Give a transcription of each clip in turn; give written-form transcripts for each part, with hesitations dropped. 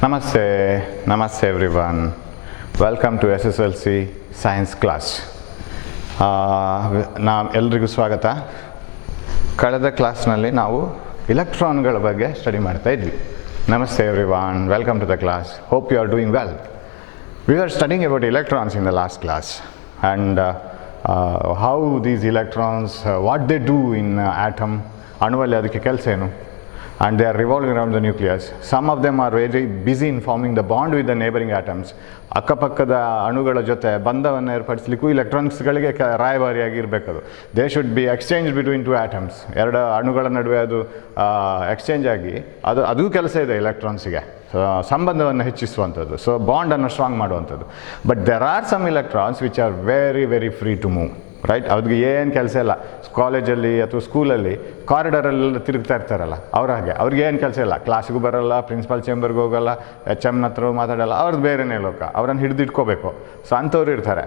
Namaste everyone. Welcome to SSLC Science class. ಎಲ್ರಿಗೂ ಸ್ವಾಗತ. ಕಳೆದ ಕ್ಲಾಸ್ನಲ್ಲಿ ನಾವು ಇಲೆಕ್ಟ್ರಾನ್ಗಳ ಬಗ್ಗೆ ಸ್ಟಡಿ ಮಾಡ್ತಾ ಇದ್ವಿ. Namaste everyone. Welcome to the class. Hope you are doing well. We were studying about electrons in the last class and how these electrons, what they do in atom, ಅಣುವಲ್ಲಿ ಅದಕ್ಕೆ ಕೆಲಸ ಏನು, and they are revolving around the nucleus. Some of them are very busy in forming the bond with the neighboring atoms. ಅಕ್ಕಪಕ್ಕದ ಅಣುಗಳ ಜೊತೆ ಬಂಧವನ್ನು ಏರ್ಪಡಿಸಲಿಕ್ಕೂ ಇಲೆಕ್ಟ್ರಾನ್ಸ್ಗಳಿಗೆ ರಾಯಭಾರಿಯಾಗಿ ಇರಬೇಕದು. They should be exchange between two atoms. ಎರಡು ಅಣುಗಳ ನಡುವೆ ಅದು ಎಕ್ಸ್ಚೇಂಜ್ ಆಗಿ ಅದು ಕೆಲಸ ಇದೆ ಎಲೆಕ್ಟ್ರಾನ್ಸಿಗೆ, ಸಂಬಂಧವನ್ನು ಹೆಚ್ಚಿಸುವಂಥದ್ದು, ಸೊ ಬಾಂಡನ್ನು ಸ್ಟ್ರಾಂಗ್ ಮಾಡುವಂಥದ್ದು. But there are some electrons which are very very free to move, right. ಅವ್ರಿಗೆ ಏನು ಕೆಲಸ ಇಲ್ಲ. ಕಾಲೇಜಲ್ಲಿ ಅಥವಾ ಸ್ಕೂಲಲ್ಲಿ ಕಾರಿಡಾರಲ್ಲೆಲ್ಲ ತಿರುಗ್ತಾ ಇರ್ತಾರಲ್ಲ, ಅವ್ರಿಗೆ ಏನು ಕೆಲಸ ಇಲ್ಲ. ಕ್ಲಾಸಿಗೂ ಬರೋಲ್ಲ, ಪ್ರಿನ್ಸಿಪಾಲ್ ಚೇಂಬರ್ಗೆ ಹೋಗೋಲ್ಲ, HM ಹತ್ರ ಮಾತಾಡೋಲ್ಲ, ಅವ್ರದ್ದು ಬೇರೆನೇ ಲೋಕ, ಅವರನ್ನು ಹಿಡಿದಿಟ್ಕೋಬೇಕು. ಸೊ ಅಂಥವ್ರು ಇರ್ತಾರೆ.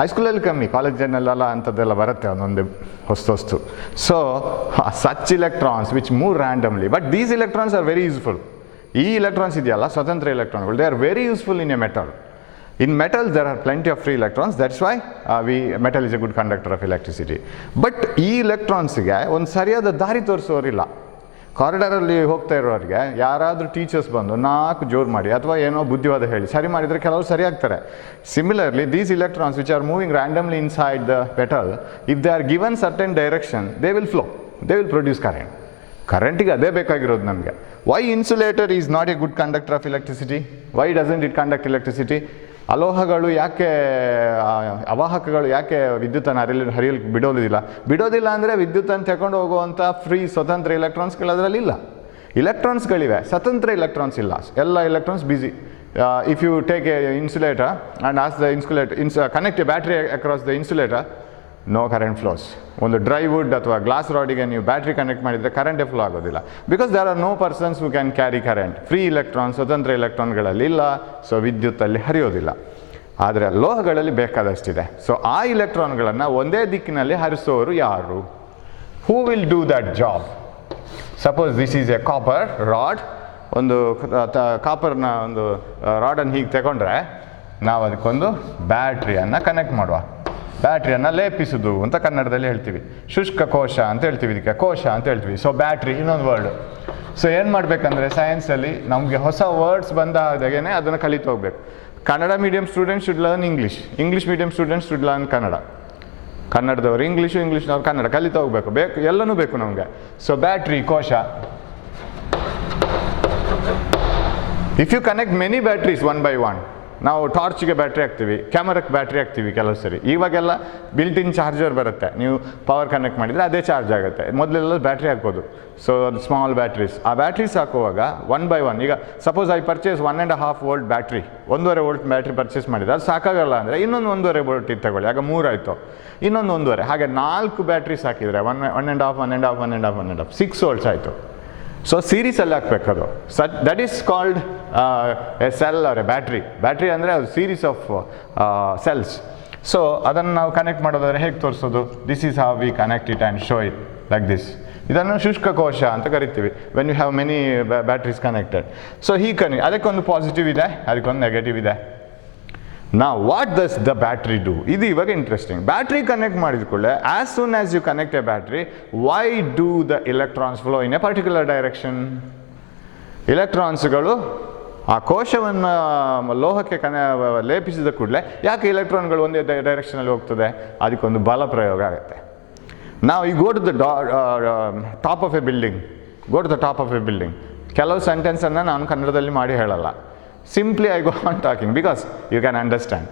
ಹೈಸ್ಕೂಲಲ್ಲಿ ಕಮ್ಮಿ, ಕಾಲೇಜಲ್ಲೆಲ್ಲ ಅಂಥದ್ದೆಲ್ಲ ಬರುತ್ತೆ ಒಂದೊಂದು ಹೊಸ್ತು. So such electrons which move randomly, but these electrons are very useful. ಈ ಇಲೆಕ್ಟ್ರಾನ್ಸ್ ಇದೆಯಲ್ಲ, ಸ್ವತಂತ್ರ ಇಲೆಕ್ಟ್ರಾನ್ಗಳು, they are very useful in a metal. In metals there are plenty of free electrons, that's why metal is a good conductor of electricity. But ಈ ಎಲೆಕ್ಟ್ರಾನ್ಸ್ಗೆ ಒಂದು ಸರಿಯಾದ ದಾರಿ ತೋರಿಸೋರಿಲ್ಲ. ಕಾರಿಡಾರಲ್ಲಿ ಹೋಗ್ತಾ ಇರೋರಿಗೆ ಯಾರಾದರೂ ಟೀಚರ್ಸ್ ಬಂದು 4 ಜೋರು ಮಾಡಿ ಅಥವಾ ಏನೋ ಬುದ್ಧಿವಾದ ಹೇಳಿ ಸರಿ ಮಾಡಿದರೆ ಕೆಲವರು ಸರಿ ಆಗ್ತಾರೆ. Similarly these electrons which R moving randomly inside the metal, if they are given certain direction, they will flow, they will produce current. ಕರೆಂಟಿಗೆ ಅದೇ ಬೇಕಾಗಿರೋದು ನಮಗೆ. Why insulator is not a good conductor of electricity? Why doesn't it conduct electricity? ಅಲೋಹಗಳು ಯಾಕೆ, ಅವಾಹಕಗಳು ಯಾಕೆ ವಿದ್ಯುತ್ತನ್ನು ಹರಿಯಲಿಕ್ಕೆ ಬಿಡೋದಿಲ್ಲ ಅಂದರೆ ವಿದ್ಯುತ್ತನ್ನು ತಗೊಂಡು ಹೋಗುವಂಥ ಫ್ರೀ ಸ್ವತಂತ್ರ ಇಲೆಕ್ಟ್ರಾನ್ಸ್ಗಳು ಅದರಲ್ಲಿ ಇಲ್ಲ. ಇಲೆಕ್ಟ್ರಾನ್ಸ್ಗಳಿವೆ, ಸ್ವತಂತ್ರ ಇಲೆಕ್ಟ್ರಾನ್ಸ್ ಇಲ್ಲ. ಎಲ್ಲ electrons busy. If you take a insulator and as the connect a battery across the insulator, no current flows. ಒಂದು ಡ್ರೈ ವುಡ್ ಅಥವಾ ಗ್ಲಾಸ್ ರಾಡಿಗೆ ನೀವು ಬ್ಯಾಟ್ರಿ ಕನೆಕ್ಟ್ ಮಾಡಿದರೆ ಕರೆಂಟೇ ಫ್ಲೋ ಆಗೋದಿಲ್ಲ. Because there are no persons who can carry current. Free electron, ಸ್ವತಂತ್ರ ಇಲೆಕ್ಟ್ರಾನ್ಗಳಲ್ಲಿ ಇಲ್ಲ, ಸೊ ವಿದ್ಯುತ್ತಲ್ಲಿ ಹರಿಯೋದಿಲ್ಲ. ಆದರೆ ಲೋಹಗಳಲ್ಲಿ ಬೇಕಾದಷ್ಟಿದೆ. ಸೊ ಆ ಇಲೆಕ್ಟ್ರಾನ್ಗಳನ್ನು ಒಂದೇ ದಿಕ್ಕಿನಲ್ಲಿ ಹರಿಸೋರು ಯಾರು? Who will do that job? Suppose this is A copper rod. ಒಂದು ಕಾಪರ್ನ ಒಂದು ರಾಡನ್ನು ಹೀಗೆ ತಗೊಂಡ್ರೆ ನಾವು ಅದಕ್ಕೊಂದು ಬ್ಯಾಟ್ರಿಯನ್ನು ಕನೆಕ್ಟ್ ಮಾಡುವ. ಬ್ಯಾಟ್ರಿಯನ್ನು ಲೇಪಿಸುವುದು ಅಂತ ಕನ್ನಡದಲ್ಲಿ ಹೇಳ್ತೀವಿ. ಶುಷ್ಕ ಕೋಶ ಅಂತ ಹೇಳ್ತೀವಿ, ಇದಕ್ಕೆ ಕೋಶ ಅಂತ ಹೇಳ್ತೀವಿ. ಸೊ ಬ್ಯಾಟ್ರಿ ಇನ್ನೊಂದು ವರ್ಡ್. ಸೊ ಏನು ಮಾಡಬೇಕಂದ್ರೆ ಸೈನ್ಸಲ್ಲಿ ನಮಗೆ ಹೊಸ ವರ್ಡ್ಸ್ ಬಂದಾಗೇ ಅದನ್ನು ಕಲಿತು ಹೋಗ್ಬೇಕು. Kannada medium students should learn English medium students should learn ಕನ್ನಡದವರು ಇಂಗ್ಲೀಷ್ನವ್ರು ಕನ್ನಡ ಕಲಿತು ಹೋಗಬೇಕು. ಎಲ್ಲನೂ ಬೇಕು ನಮಗೆ. ಸೊ ಬ್ಯಾಟ್ರಿ, ಕೋಶ. If you connect many batteries one by one, ನಾವು ಟಾರ್ಚ್ಗೆ ಬ್ಯಾಟ್ರಿ ಹಾಕ್ತೀವಿ, ಕ್ಯಾಮರಕ್ಕೆ ಬ್ಯಾಟ್ರಿ ಹಾಕ್ತೀವಿ ಕೆಲವು ಸರಿ. ಇವಾಗೆಲ್ಲ ಬಿಲ್ಟ್ ಇನ್ ಚಾರ್ಜರ್ ಬರುತ್ತೆ, ನೀವು ಪವರ್ ಕನೆಕ್ಟ್ ಮಾಡಿದರೆ ಅದೇ ಚಾರ್ಜ್ ಆಗುತ್ತೆ. ಮೊದಲೆಲ್ಲ ಬ್ಯಾಟ್ರಿ ಹಾಕೋದು, ಸೊ ಸ್ಮಾಲ್ ಬ್ಯಾಟ್ರೀಸ್. ಆ ಬ್ಯಾಟ್ರೀಸ್ ಹಾಕುವಾಗ ಒನ್ ಬೈ ಒನ್, ಈಗ suppose I purchase 1.5 volt battery, 1.5 volt battery purchase ಮಾಡಿದರೆ ಅದು ಸಾಕಾಗಲ್ಲ ಅಂದರೆ ಇನ್ನೊಂದು 1.5 ವೋಲ್ಟ್ ಇದು ತಗೊಳ್ಳಿ, ಆಗ 3 ಆಯಿತು. ಇನ್ನೊಂದು 1.5, ಹಾಗೆ 4 ಬ್ಯಾಟ್ರೀಸ್ ಹಾಕಿದರೆ 1.5 6 ವೋಲ್ಟ್ಸ್ ಆಯಿತು. ಸೊ ಸೀರೀಸಲ್ಲಿ ಹಾಕಬೇಕದು. That is called a cell or a battery ಅಂದರೆ ಅದು ಸೀರೀಸ್ ಆಫ್ ಸೆಲ್ಸ್. ಸೊ ಅದನ್ನು ನಾವು ಕನೆಕ್ಟ್ ಮಾಡೋದಾದರೆ ಹೇಗೆ ತೋರಿಸೋದು? This is how we connect it and show it like this. ಇದನ್ನು ಶುಷ್ಕ ಕೋಶ ಅಂತ ಕರಿತೀವಿ when you have many batteries connected. So ಹೀಗೆ ಅದಕ್ಕೊಂದು ಪಾಸಿಟಿವ್ ಇದೆ, ಅದಕ್ಕೊಂದು ನೆಗೆಟಿವ್ ಇದೆ. Now what does the battery do? ಇದು ಇವಾಗ ಇಂಟ್ರೆಸ್ಟಿಂಗ್. ಬ್ಯಾಟ್ರಿ ಕನೆಕ್ಟ್ ಮಾಡಿದ ಕೂಡಲೇ, as soon as you connect a battery, why do the electrons flow in a particular direction? ಇಲೆಕ್ಟ್ರಾನ್ಸ್ಗಳು ಆ ಕೋಶವನ್ನು ಲೋಹಕ್ಕೆ ಲೇಪಿಸಿದ ಕೂಡಲೇ ಯಾಕೆ ಇಲೆಕ್ಟ್ರಾನ್ಗಳು ಒಂದೇ ಡೈರೆಕ್ಷನಲ್ಲಿ ಹೋಗ್ತದೆ? ಅದಕ್ಕೊಂದು ಬಲ ಪ್ರಯೋಗ ಆಗುತ್ತೆ. ನಾವು ಈ go to the top of a building, ಕೆಲವು ಸೆಂಟೆನ್ಸನ್ನು ನಾನು ಕನ್ನಡದಲ್ಲಿ ಮಾಡಿ ಹೇಳಲ್ಲ. Simply I go on talking because you can understand.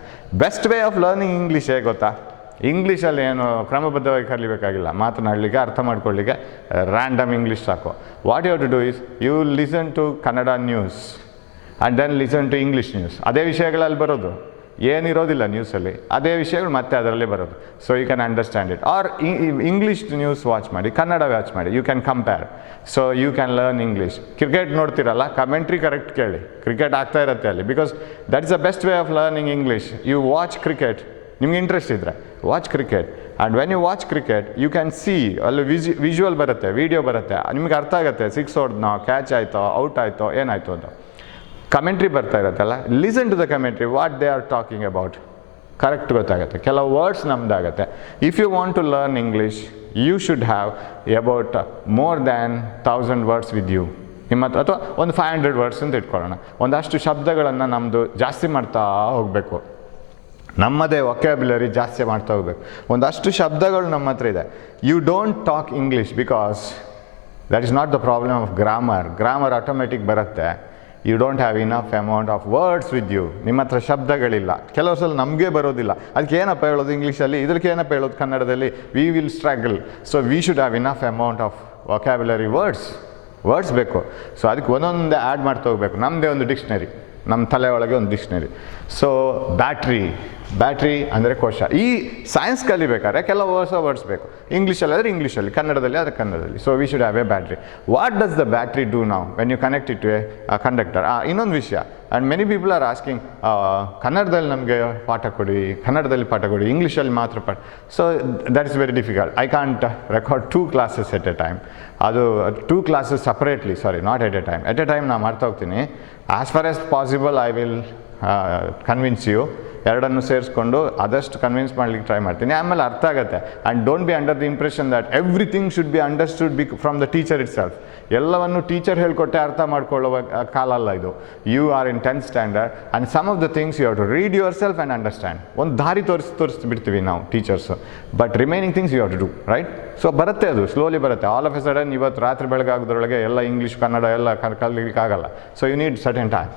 Best way of learning English ಹೇಗೆ ಗೊತ್ತಾ? ಇಂಗ್ಲೀಷಲ್ಲಿ ಏನು ಕ್ರಮಬದ್ಧವಾಗಿ ಕಲಿಬೇಕಾಗಿಲ್ಲ, ಮಾತನಾಡಲಿಕ್ಕೆ, ಅರ್ಥ ಮಾಡ್ಕೊಳ್ಳಿಕ್ಕೆ ರ್ಯಾಂಡಮ್ ಇಂಗ್ಲೀಷ್ ಸಾಕು. What you have to do is you listen to Kannada news and then listen to English news. ಅದೇ ವಿಷಯಗಳಲ್ಲಿ ಬರೋದು, ಏನಿರೋದಿಲ್ಲ ನ್ಯೂಸಲ್ಲಿ, ಅದೇ ವಿಷಯಗಳು ಮತ್ತೆ ಅದರಲ್ಲಿ ಬರೋದು. So you can understand it. Or English news watch ಮಾಡಿ, ಕನ್ನಡ ವಾಚ್ ಮಾಡಿ, you can compare. So you can learn English. Cricket ನೋಡ್ತಿರಲ್ಲ, ಕಮೆಂಟ್ರಿ ಕರೆಕ್ಟ್ ಕೇಳಿ, ಕ್ರಿಕೆಟ್ ಆಗ್ತಾ ಇರುತ್ತೆ ಅಲ್ಲಿ. Because that is the best way of learning English. You watch cricket, ನಿಮ್ಗೆ interest ಇದ್ದರೆ watch cricket, and when you watch cricket you can see, ಅಲ್ಲಿ visual ಬರುತ್ತೆ, video ಬರುತ್ತೆ, ನಿಮ್ಗೆ ಅರ್ಥ ಆಗುತ್ತೆ 6 ಹೊಡೆದ್ನೋ, ಕ್ಯಾಚ್ ಆಯಿತೋ, ಔಟ್ ಆಯಿತೋ, ಏನಾಯಿತು ಅಂತ. ಕಮೆಂಟ್ರಿ ಬರ್ತಾ ಇರುತ್ತಲ್ಲ, listen to the commentary, what they are talking about, correct ಗೊತ್ತಾಗುತ್ತೆ. ಕೆಲವು ವರ್ಡ್ಸ್ ನಮ್ದಾಗುತ್ತೆ. If you want to learn English, you should have about more than 1000 words with you. ನಿಮ್ಮ ಹತ್ರ ಅಥವಾ ಒಂದು 500 ವರ್ಡ್ಸ್ ಅಂತ ಇಟ್ಕೊಳ್ಳೋಣ. ಒಂದಷ್ಟು ಶಬ್ದಗಳನ್ನು ನಮ್ಮದು ಜಾಸ್ತಿ ಮಾಡ್ತಾ ಹೋಗಬೇಕು, ನಮ್ಮದೇ ವೊಕ್ಯಾಬ್ಯುಲರಿ ಜಾಸ್ತಿ ಮಾಡ್ತಾ ಹೋಗ್ಬೇಕು. ಒಂದಷ್ಟು ಶಬ್ದಗಳು ನಮ್ಮ ಹತ್ರ ಇದೆ. You don't talk English because that is not the problem of grammar. Grammar automatic ಬರುತ್ತೆ. You don't have enough amount of words with you. ನಿಮ್ಮ ಹತ್ರ ಶಬ್ದಗಳಿಲ್ಲ. ಕೆಲವು ಸಲ ನಮಗೆ ಬರೋದಿಲ್ಲ. ಅದಕ್ಕೆ ಏನಪ್ಪ ಹೇಳೋದು ಇಂಗ್ಲೀಷಲ್ಲಿ, ಇದಕ್ಕೆ ಏನಪ್ಪ ಹೇಳೋದು ಕನ್ನಡದಲ್ಲಿ. We will struggle. So we should have enough amount of vocabulary words ಬೇಕು. ಸೊ ಅದಕ್ಕೆ ಒಂದೊಂದೇ ಆ್ಯಡ್ ಮಾಡ್ತಾ ಹೋಗಬೇಕು. ನಮ್ಮದೇ ಒಂದು ಡಿಕ್ಷನರಿ, ನಮ್ಮ ತಲೆ ಒಳಗೆ ಒಂದು ಡಿಕ್ಷನರಿ. ಸೊ ಬ್ಯಾಟ್ರಿ ಅಂದರೆ ಕೋಶ. ಈ ಸೈನ್ಸ್ ಕಲಿಬೇಕಾದ್ರೆ ಕೆಲವು ಹೊಸ ವರ್ಡ್ಸ್ ಬೇಕು. ಇಂಗ್ಲೀಷಲ್ಲಿ ಆದರೆ ಇಂಗ್ಲೀಷಲ್ಲಿ, ಕನ್ನಡದಲ್ಲಿ ಆದರೆ ಕನ್ನಡದಲ್ಲಿ. So we should have a battery. What does the battery do ನಾವು when you connect it to a conductor? ಇನ್ನೊಂದು ವಿಷಯ, and many people are asking, ಕನ್ನಡದಲ್ಲಿ ನಮಗೆ ಪಾಠ ಕೊಡಿ, ಇಂಗ್ಲೀಷಲ್ಲಿ ಮಾತ್ರ ಪಾಠ. So that is very difficult. I can't record 2 classes at a time. ಅದು 2 classes separately, not at a time ನಾನು ಮಾಡ್ತಾ ಹೋಗ್ತೀನಿ. As far as possible I will convince you. ಎರಡನ್ನು ಸೇರಿಸ್ಕೊಂಡು ಆದಷ್ಟು ಕನ್ವಿನ್ಸ್ ಮಾಡ್ಲಿಕ್ಕೆ ಟ್ರೈ ಮಾಡ್ತೀನಿ. ಆಮೇಲೆ ಅರ್ಥ ಆಗುತ್ತೆ. And don't be under the impression that everything should be understood from the teacher itself. ಎಲ್ಲವನ್ನು ಟೀಚರ್ ಹೇಳ್ಕೊಟ್ಟೆ ಅರ್ಥ ಮಾಡ್ಕೊಳ್ಳುವ ಕಾಲ ಅಲ್ಲ ಇದು. You are in 10th standard and some of the things you have to read yourself and understand. ಒಂದು ದಾರಿ ತೋರಿಸ್ಬಿಡ್ತೀವಿ ನಾವು teachers, but remaining things you have to do, right? So ಬರುತ್ತೆ, ಅದು ಸ್ಲೋಲಿ ಬರುತ್ತೆ. ಆಲ್ ಆಫ್ ಎ ಸಡನ್ ಇವತ್ತು ರಾತ್ರಿ ಬೆಳಗಾಗೋದ್ರೊಳಗೆ ಎಲ್ಲ ಇಂಗ್ಲೀಷ್ ಕನ್ನಡ ಎಲ್ಲ ಕಲಿಲಿಕ್ಕಾಗಲ್ಲ. So you need certain time.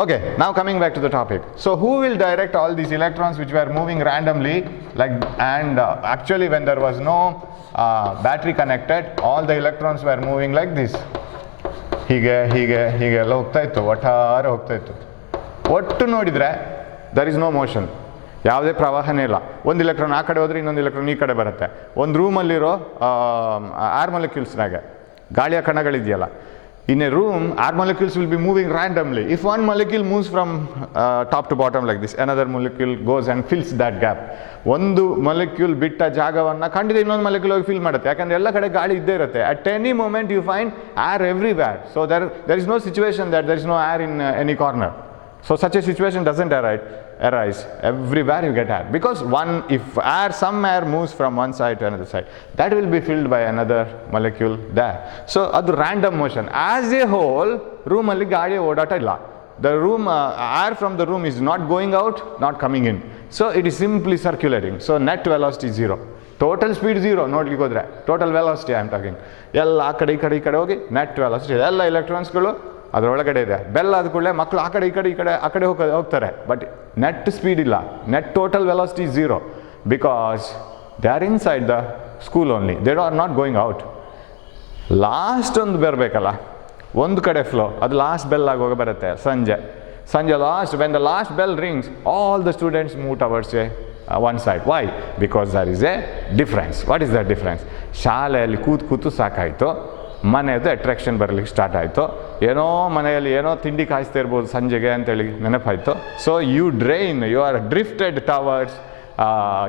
Okay, now coming back to the topic. So who will direct all these electrons which were moving randomly, and actually when there was no battery connected, all the electrons were moving like this. ಹೀಗೆ ಎಲ್ಲ ಹೋಗ್ತಾ ಇತ್ತು, ಒಟ್ಟಾರೆ ಹೋಗ್ತಾ ಇತ್ತು. ಒಟ್ಟು ನೋಡಿದರೆ there is no motion, ಯಾವುದೇ ಪ್ರವಾಹನೇ ಇಲ್ಲ. ಒಂದು ಎಲೆಕ್ಟ್ರಾನ್ ಆ ಕಡೆ ಹೋದರೆ ಇನ್ನೊಂದು ಎಲೆಕ್ಟ್ರಾನ್ ಈ ಕಡೆ ಬರುತ್ತೆ. ಒಂದು ರೂಮಲ್ಲಿರೋ ಏರ್ ಮಾಲಿಕ್ಯೂಲ್ಸ್ನಾಗೆ ಗಾಳಿಯ ಕಣಗಳಿದೆಯಲ್ಲ, in a room air molecules will be moving randomly. If one molecule moves from top to bottom like this, another molecule goes and fills that gap. ಒಂದು molecule ಬಿಟ್ಟ ಜಾಗವನ್ನು ಖಂಡಿತ ಇನ್ನೊಂದು molecule ಹೋಗಿ ಫಿಲ್ ಮಾಡುತ್ತೆ. ಯಾಕಂದರೆ ಎಲ್ಲ ಕಡೆ ಗಾಳಿ ಇದ್ದೇ ಇರುತ್ತೆ. At any moment you find air everywhere. So there is no situation that there is no air in any corner. So such a situation doesn't arise. Everywhere you get air. Because if some air moves from one side to another side, that will be filled by another molecule there. So ಅದು random motion. As a whole, ರೂಮಲ್ಲಿ ಗಾಳಿ ಓಡಾಟ ಇಲ್ಲ. The room, air from the room is not going out, not coming in. So it is simply circulating. So net velocity 0. Total speed 0 ನೋಡ್ಲಿಕ್ಕೆ ಹೋದರೆ. Total velocity I am talking. ಎಲ್ಲ ಆ ಕಡೆ ಈ ಕಡೆ ಹೋಗಿ net velocity. ಎಲ್ಲ ಎಲೆಕ್ಟ್ರಾನ್ಸ್ಗಳು ಅದರೊಳಗಡೆ ಇದೆ. ಬೆಲ್ ಆದ ಕೂಡಲೇ ಮಕ್ಕಳು ಆ ಕಡೆ ಹೋಗ್ತಾರೆ. ಬಟ್ ನೆಟ್ ಸ್ಪೀಡ್ ಇಲ್ಲ. Net total velocity 0 because they are inside the school only. They are not going out. Last ಒಂದು ಬರಬೇಕಲ್ಲ, ಒಂದು ಕಡೆ ಫ್ಲೋ, ಅದು ಲಾಸ್ಟ್ ಬೆಲ್ ಆಗುವಾಗ ಬರುತ್ತೆ. ಸಂಜೆ last, when the last bell rings, all the students move towards one side. Why? Because there is a difference. What is the difference? ಶಾಲೆಯಲ್ಲಿ ಕೂತು ಸಾಕಾಯಿತು, ಮನೆಯದು ಅಟ್ರಾಕ್ಷನ್ ಬರಲಿಕ್ಕೆ ಸ್ಟಾರ್ಟ್ ಆಯಿತು. ಏನೋ ಮನೆಯಲ್ಲಿ ಏನೋ ತಿಂಡಿ ಕಾಯಿಸ್ತಾ ಇರ್ಬೋದು ಸಂಜೆಗೆ ಅಂತೇಳಿ ನೆನಪಾಯಿತು. So you are drifted towards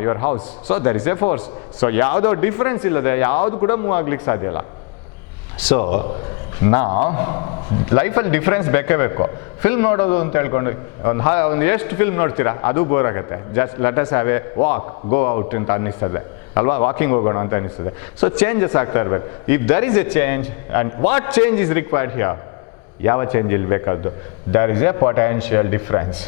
your house. So there is a force. So ಯಾವುದೋ ಡಿಫ್ರೆನ್ಸ್ ಇಲ್ಲದೆ ಯಾವುದು ಕೂಡ ಮೂವ್ ಆಗ್ಲಿಕ್ಕೆ ಸಾಧ್ಯ ಇಲ್ಲ. ಸೊ ನಾವು ಲೈಫಲ್ಲಿ ಡಿಫ್ರೆನ್ಸ್ ಬೇಕೇ ಬೇಕು. ಫಿಲ್ಮ್ ನೋಡೋದು ಅಂತ ಹೇಳ್ಕೊಂಡು ಒಂದು ಎಷ್ಟು ಫಿಲ್ಮ್ ನೋಡ್ತೀರಾ, ಅದು ಬೋರ್ ಆಗುತ್ತೆ. Just let us have A walk, go out ಅಂತ ಅನ್ನಿಸ್ತದೆ ಅಲ್ವಾ, ವಾಕಿಂಗ್ ಹೋಗೋಣ ಅಂತ ಅನ್ನಿಸ್ತದೆ. ಸೊ ಚೇಂಜಸ್ ಆಗ್ತಾ ಇರಬೇಕು. If there is a change, and what change is required here? ಯಾವ ಚೇಂಜ್ ಇಲ್ಲಿ ಬೇಕಾದ್ದು? There is a potential difference.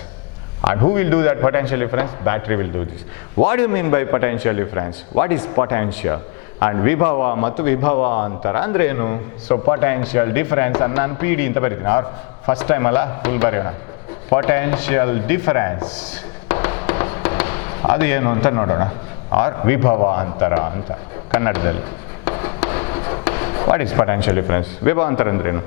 And who will do that potential difference? Battery will do this. What do you mean by potential difference? What is potential? And ವಿಭವ ಮತ್ತು ವಿಭವ ಅಂತಾರೆ ಅಂದರೆ ಏನು? So potential difference ಅನ್ನು ನಾನು P D ಅಂತ ಬರೀತೀನಿ. ಅವ್ರು first time ಅಲ್ಲ, ಫುಲ್ ಬರೆಯೋಣ. ಪೊಟೆನ್ಷಿಯಲ್ ಡಿಫರೆನ್ಸ್ ಅದು ಏನು ಅಂತ ನೋಡೋಣ. ಆರ್ ವಿಭವ ಅಂತರ ಅಂತ ಕನ್ನಡದಲ್ಲಿ. What is potential difference? ವಿಭವ ಅಂತರ ಅಂದ್ರೇನು?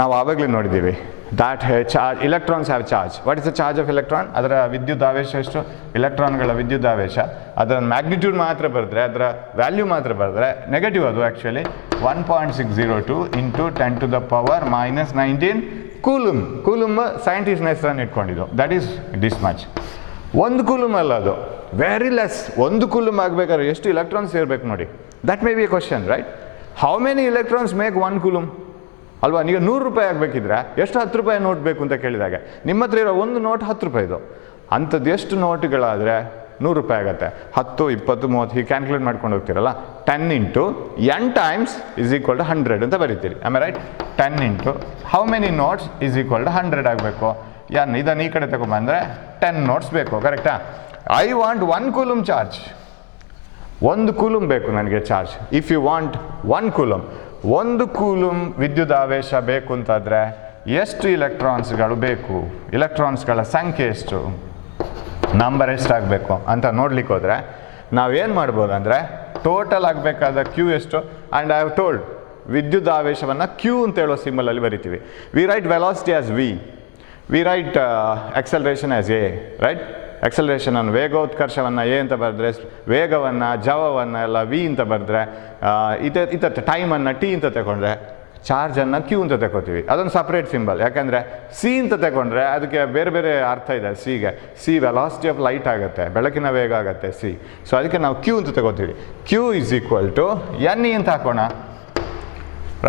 ನಾವು ಆವಾಗಲೇ ನೋಡಿದ್ದೀವಿ. That charge, electrons have charge. What is the charge of electron? ಅದರ ವಿದ್ಯುತ್ ಆವೇಶ ಎಷ್ಟು? ಎಲೆಕ್ಟ್ರಾನ್ಗಳ ವಿದ್ಯುತ್ ಆವೇಶ ಅದರ ಮ್ಯಾಗ್ನಿಟ್ಯೂಡ್ ಮಾತ್ರ ಬರೆದ್ರೆ, ಅದರ ವ್ಯಾಲ್ಯೂ ಮಾತ್ರ ಬರೆದ್ರೆ ನೆಗೆಟಿವ್. ಅದು ಆ್ಯಕ್ಚುಲಿ 1.602 ಇಂಟು 10⁻⁻19 ಕೂಲುಮ್. ಕೂಲುಮ್ ಸೈಂಟಿಸ್ಟ್ನ ಹೆಸರನ್ನು ಇಟ್ಕೊಂಡಿದ್ದು. That is this much. ಒಂದು ಕೂಲುಮ್ ಅಲ್ಲ, ಅದು ವೆರಿ ಲೆಸ್. ಒಂದು ಕೂಲುಮ್ ಆಗಬೇಕಾದ್ರೆ ಎಷ್ಟು ಎಲೆಕ್ಟ್ರಾನ್ಸ್ ಇರಬೇಕು ನೋಡಿ. That may be A question, right? How many electrons make 1 ಕೂಲುಮ್? ಅಲ್ವಾ? ನೀವು 100 ರೂಪಾಯಿ ಆಗಬೇಕಿದ್ರೆ ಎಷ್ಟು 10 ರೂಪಾಯಿ ನೋಟ್ ಬೇಕು ಅಂತ ಕೇಳಿದಾಗ ನಿಮ್ಮ ಹತ್ರ ಇರೋ ಒಂದು ನೋಟ್ 10 ರೂಪಾಯಿದು. ಅಂಥದ್ದು ಎಷ್ಟು ನೋಟುಗಳಾದರೆ 100 ರೂಪಾಯಿ ಆಗುತ್ತೆ? 10, 20, 30 ಹೀಗೆ ಕ್ಯಾಲ್ಕುಲೇಟ್ ಮಾಡ್ಕೊಂಡು ಹೋಗ್ತೀರಲ್ಲ. 10 into n times is equal to 100 ಅಂತ ಬರೀತೀರಿ. ಆಮೇಲೆ right 10 into how many notes is equal to 100 ಆಗಬೇಕು. ಇದನ್ನು ಈ ಕಡೆ ತಗೊಂಬಂದರೆ 10 ನೋಟ್ಸ್ ಬೇಕು. ಕರೆಕ್ಟಾ? I want 1 coulomb charge. 1 coulomb ಬೇಕು ನನಗೆ charge. If you want 1 coulomb, 1 coulomb ವಿದ್ಯುದಾವೇಶ ಬೇಕು ಅಂತಾದರೆ ಎಷ್ಟು ಇಲೆಕ್ಟ್ರಾನ್ಸ್ಗಳು ಬೇಕು? ಇಲೆಕ್ಟ್ರಾನ್ಸ್ಗಳ ಸಂಖ್ಯೆ ಎಷ್ಟು, ನಂಬರ್ ಎಷ್ಟಾಗಬೇಕು ಅಂತ ನೋಡ್ಲಿಕ್ಕೆ ಹೋದರೆ ನಾವೇನು ಮಾಡ್ಬೋದು ಅಂದರೆ ಟೋಟಲ್ ಆಗಬೇಕಾದ ಕ್ಯೂ ಎಷ್ಟು. ಆ್ಯಂಡ್ ಐ ಹ್ಯಾವ್ ಟೋಲ್ಡ್ ವಿದ್ಯುದಾವೇಶವನ್ನು ಕ್ಯೂ ಅಂತ ಹೇಳೋ ಸಿಂಬಲಲ್ಲಿ ಬರಿತೀವಿ. We write velocity as V, we write acceleration as A. Right? ಎಕ್ಸಲರೇಷನನ್ನು ವೇಗೋತ್ಕರ್ಷವನ್ನು ಎ ಅಂತ ಬರೆದ್ರೆ, ವೇಗವನ್ನು ಜವವನ್ನು ಎಲ್ಲ ವಿ ಅಂತ ಬರೆದ್ರೆ, ಇತ್ತ ಟೈಮನ್ನು ಟಿ ಅಂತ ತಗೊಂಡ್ರೆ, ಚಾರ್ಜನ್ನು ಕ್ಯೂ ಅಂತ ತಗೋತೀವಿ. ಅದೊಂದು ಸಪ್ರೇಟ್ ಸಿಂಬಲ್. ಯಾಕಂದರೆ ಸಿ ಅಂತ ತಗೊಂಡ್ರೆ ಅದಕ್ಕೆ ಬೇರೆ ಬೇರೆ ಅರ್ಥ ಇದೆ. ಸಿಗೆ ಸಿ ವೆಲಾಸಿಟಿ ಆಫ್ ಲೈಟ್ ಆಗುತ್ತೆ, ಬೆಳಕಿನ ವೇಗ ಆಗುತ್ತೆ ಸಿ. ಸೊ ಅದಕ್ಕೆ ನಾವು ಕ್ಯೂ ಅಂತ ತಗೋತೀವಿ. Q is equal to N E ಅಂತ ಹಾಕೋಣ.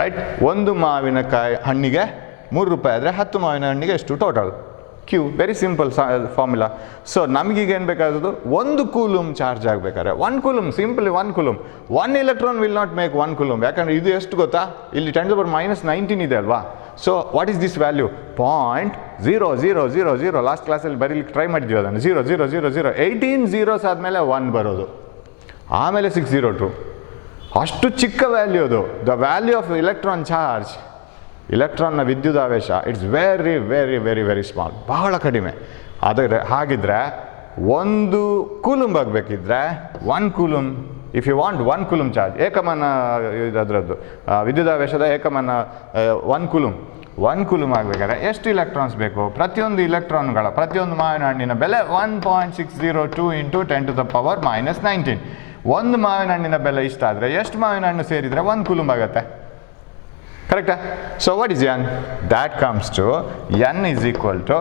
ರೈಟ್? 1 ಮಾವಿನಕಾಯಿ ಹಣ್ಣಿಗೆ 3 ರೂಪಾಯಿ ಆದರೆ 10 ಮಾವಿನ ಹಣ್ಣಿಗೆ ಎಷ್ಟು total? Q. Very simple formula. So ನಮಗೀಗ ಏನು ಬೇಕಾದದ್ದು 1 ಕೂಲಮ್ ಚಾರ್ಜ್ ಆಗಬೇಕಾದ್ರೆ 1 coulomb, simply 1 coulomb. 1 electron will not make 1 coulomb. ಯಾಕಂದರೆ ಇದು ಎಷ್ಟು ಗೊತ್ತಾ? ಇಲ್ಲಿ 10⁻−19 ಇದೆ ಅಲ್ವಾ? So what is this value? 0.0000. Last ಕ್ಲಾಸಲ್ಲಿ ಬರೀಲಿಕ್ಕೆ ಟ್ರೈ ಮಾಡಿದ್ವಿ ಅದನ್ನು. 0.000. 18 zeros ಆದಮೇಲೆ 1 ಬರೋದು, ಆಮೇಲೆ 602. ಅಷ್ಟು ಚಿಕ್ಕ ವ್ಯಾಲ್ಯೂ ಅದು. The value of electron charge, ಇಲೆಕ್ಟ್ರಾನ್ನ ವಿದ್ಯುದಾವೇಶ, it's very very very very small, ಬಹಳ ಕಡಿಮೆ. ಆದರೆ ಹಾಗಿದ್ರೆ 1 ಕೂಲಮ್ ಆಗಬೇಕಿದ್ರೆ 1 coulomb, if you want 1 coulomb charge, ಏಕಮಾನ ಅದರದ್ದು ವಿದ್ಯುದಾವೇಶದ ಏಕಮಾನ 1 ಕೂಲಮ್. 1 ಕೂಲಮ್ ಆಗಬೇಕಾದ್ರೆ ಎಷ್ಟು ಇಲೆಕ್ಟ್ರಾನ್ಸ್ ಬೇಕು? ಪ್ರತಿಯೊಂದು ಇಲೆಕ್ಟ್ರಾನ್ಗಳ, ಪ್ರತಿಯೊಂದು ಮಾವಿನ ಹಣ್ಣಿನ ಬೆಲೆ 1.602 ಇಂಟು 10⁻−19. 1 ಮಾವಿನ ಹಣ್ಣಿನ ಬೆಲೆ ಇಷ್ಟ ಆದರೆ ಎಷ್ಟು ಮಾವಿನ ಹಣ್ಣು ಸೇರಿದರೆ 1 ಕೂಲಮ್ ಆಗುತ್ತೆ? ಕರೆಕ್ಟಾ? So what is n? That comes to n is equal to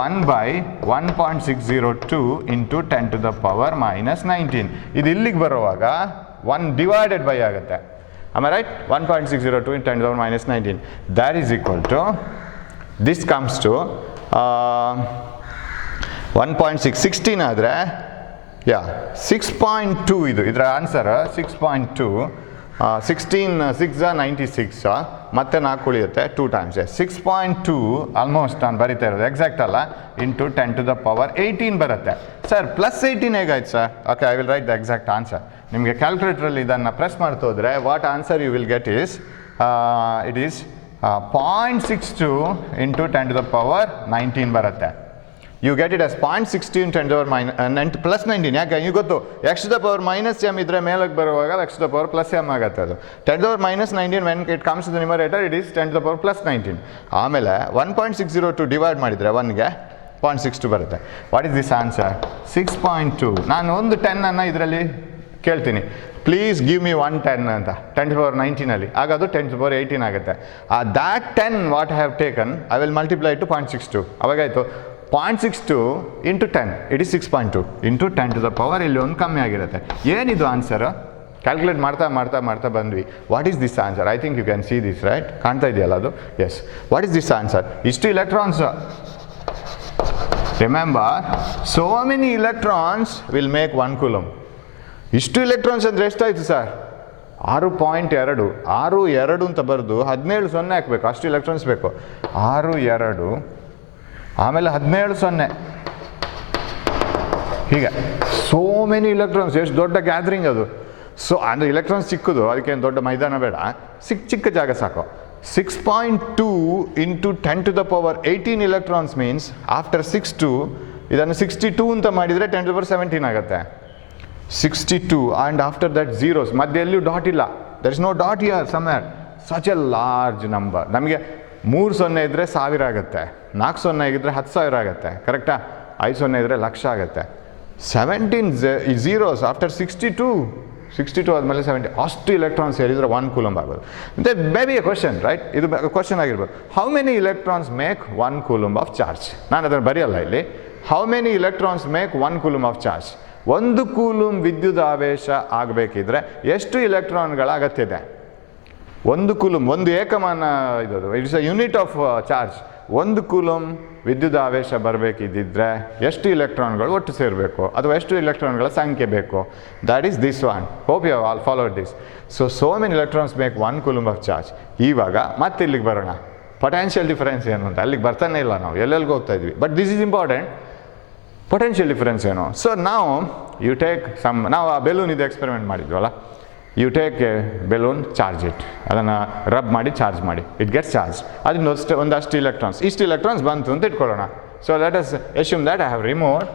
1/1.602 into 10⁻−19. ಇದು ಇಲ್ಲಿಗೆ ಬರುವಾಗ 1 ಡಿವೈಡೆಡ್ ಬೈ ಆಗುತ್ತೆ. ಆಮೇಲೆ right? 1.602 into 10⁻−19. That is equal to, this comes to 1.616 ಆದರೆ 6.2. ಇದರ ಆನ್ಸರ್ 6.2. 16 6 96, ಮತ್ತೆ 4 ಉಳಿಯುತ್ತೆ, 2 times 6.2. ಆಲ್ಮೋಸ್ಟ್ ನಾನು ಬರಿತಾ ಇರೋದು ಎಕ್ಸಾಕ್ಟ್ ಅಲ್ಲ, ಇಂಟು 10⁻18 ಬರುತ್ತೆ. ಸರ್ +18 ಹೇಗಾಯ್ತು sir? Okay, I will write the exact answer. ನಿಮಗೆ ಕ್ಯಾಲ್ಕುಲೇಟ್ರಲ್ಲಿ ಇದನ್ನು ಪ್ರೆಸ್ ಮಾಡ್ತಾ ಹೋದರೆ what answer you will get is, it is 0.62 into 10⁻19 ಬರುತ್ತೆ. You get it as 0.16 +19. ಯಾಕೆ? ನೀವು ಗೊತ್ತು, x⁻−m ಇದ್ರೆ ಮೇಲಕ್ಕೆ ಬರುವಾಗ x⁻+m ಆಗುತ್ತೆ. ಅದು 10⁻−19 when it comes to the numerator it is 10⁻+19. ಆಮೇಲೆ 1.602 ಡಿವೈಡ್ ಮಾಡಿದರೆ 1ಗೆ 0.62 ಬರುತ್ತೆ. What is this answer? 6.2. ನಾನು ಒಂದು 10 ಇದರಲ್ಲಿ ಕೇಳ್ತೀನಿ, ಪ್ಲೀಸ್ ಗಿವ್ ಮಿ 1 10 ಅಂತ 10⁻19 ಆಗ ಅದು 10⁻18 ಆಗುತ್ತೆ. That 10 what I have taken I will multiply to 0.62. ಅವಾಗಾಯಿತು 0.62 ಇಂಟು 10 ಇಟ್ ಈಸ್ 6.2 ಇಂಟು 10⁻, ಇಲ್ಲಿ ಒಂದು ಕಮ್ಮಿ ಆಗಿರುತ್ತೆ. ಏನಿದು ಆನ್ಸರ್? ಕ್ಯಾಲ್ಕುಲೇಟ್ ಮಾಡ್ತಾ ಮಾಡ್ತಾ ಮಾಡ್ತಾ ಬಂದ್ವಿ. What is this answer? I think you can see this, right? ಕಾಣ್ತಾ ಇದೆಯಲ್ಲ ಅದು? Yes. What is this answer? ಇಷ್ಟು electrons. Remember, so many electrons will make 1 coulomb. ಇಷ್ಟು ಇಲೆಕ್ಟ್ರಾನ್ಸ್ ಅಂದರೆ ಎಷ್ಟಾಯಿತು ಸರ್? 6.2. 6 ಅಂತ ಬರೆದು 17 0 ಹಾಕಬೇಕು, ಅಷ್ಟು ಇಲೆಕ್ಟ್ರಾನ್ಸ್ ಬೇಕು. 6 2 ಆಮೇಲೆ 17 0 ಹೀಗೆ. So many electrons. ಎಷ್ಟು ದೊಡ್ಡ ಗ್ಯಾದರಿಂಗ್ ಅದು. ಸೊ ಅಂದರೆ ಇಲೆಕ್ಟ್ರಾನ್ಸ್ ಚಿಕ್ಕದು, ಅದಕ್ಕೇನು ದೊಡ್ಡ ಮೈದಾನ ಬೇಡ, ಚಿಕ್ಕ ಜಾಗ ಸಾಕು. 6.2 ಇಂಟು 10⁻18 ಇಲೆಕ್ಟ್ರಾನ್ಸ್ ಮೀನ್ಸ್ ಆಫ್ಟರ್ 62 ಇದನ್ನು 62 ಅಂತ ಮಾಡಿದರೆ 10⁻17 ಆಗುತ್ತೆ. 62 ಆ್ಯಂಡ್ ಆಫ್ಟರ್ ದಟ್ ಝೀರೋಸ್, ಮಧ್ಯೆಲ್ಲೂ ಡಾಟ್ ಇಲ್ಲ, there is no dot here somewhere. Such a large number. ನಮಗೆ 3 0 ಇದ್ದರೆ 1000 ಆಗುತ್ತೆ, 4 0 ಇದ್ದರೆ 10,000 ಆಗುತ್ತೆ, ಕರೆಕ್ಟಾ? 5 0 ಇದ್ದರೆ 1,00,000 ಆಗುತ್ತೆ. 17 zeros ಆಫ್ಟರ್ 62 ಆದಮೇಲೆ 70, ಅಷ್ಟು ಇಲೆಕ್ಟ್ರಾನ್ಸ್ ಸೇರಿದರೆ 1 ಕೂಲಮ್ ಆಗೋದು. ಮತ್ತೆ may be A question, right? ಇದು ಕ್ವಶನ್ ಆಗಿರ್ಬೋದು. How many electrons make 1 coulomb of charge? ನಾನು ಅದನ್ನು ಬರೆಯಲ್ಲ ಇಲ್ಲಿ. How many electrons make 1 coulomb of charge? 1 coulomb ವಿದ್ಯುತ್ ಆವೇಶ ಆಗಬೇಕಿದ್ರೆ ಎಷ್ಟು ಇಲೆಕ್ಟ್ರಾನ್ಗಳ ಅಗತ್ಯ ಇದೆ? 1 ಕೂಲಮ್, ಒಂದು ಏಕಮಾನ ಇದು, it's a unit of charge. 1 coulomb ವಿದ್ಯುತ್ ಆವೇಶ ಬರಬೇಕಿದ್ದಿದ್ರೆ ಎಷ್ಟು ಇಲೆಕ್ಟ್ರಾನ್ಗಳು ಒಟ್ಟು ಸೇರಬೇಕು, ಅಥವಾ ಎಷ್ಟು ಇಲೆಕ್ಟ್ರಾನ್ಗಳ ಸಂಖ್ಯೆ ಬೇಕು. That is this one. Hope you all followed this. So many electrons make 1 coulomb of charge. ಇವಾಗ ಮತ್ತೆ ಇಲ್ಲಿಗೆ ಬರೋಣ, ಪೊಟೆನ್ಷಿಯಲ್ ಡಿಫರೆನ್ಸ್ ಏನು ಅಂತ. ಅಲ್ಲಿಗೆ ಬರ್ತಾನೆ ಇಲ್ಲ ನಾವು, ಎಲ್ಲೆಲ್ಲಿಗೆ ಹೋಗ್ತಾ ಇದ್ವಿ. But this is important. Potential difference ಏನು? ಸೊ ನಾವು ಯು ಟೇಕ್ ನಾವು ಆ ಬೆಲೂನ್ ಇದು ಎಕ್ಸ್ಪೆರಿಮೆಂಟ್ ಮಾಡಿದ್ವಲ್ಲ, you take a balloon, charge it, ಅದನ್ನು ರಬ್ ಮಾಡಿ ಚಾರ್ಜ್ ಮಾಡಿ, ಇಟ್ ಗೆಟ್ಸ್ ಚಾರ್ಜ್. ಅದರಿಂದ ಒಂದಷ್ಟು ಇಲೆಕ್ಟ್ರಾನ್ಸ್, ಇಷ್ಟು ಇಲೆಕ್ಟ್ರಾನ್ಸ್ ಬಂತು ಅಂತ ಇಟ್ಕೊಳ್ಳೋಣ. So let us assume that I have removed,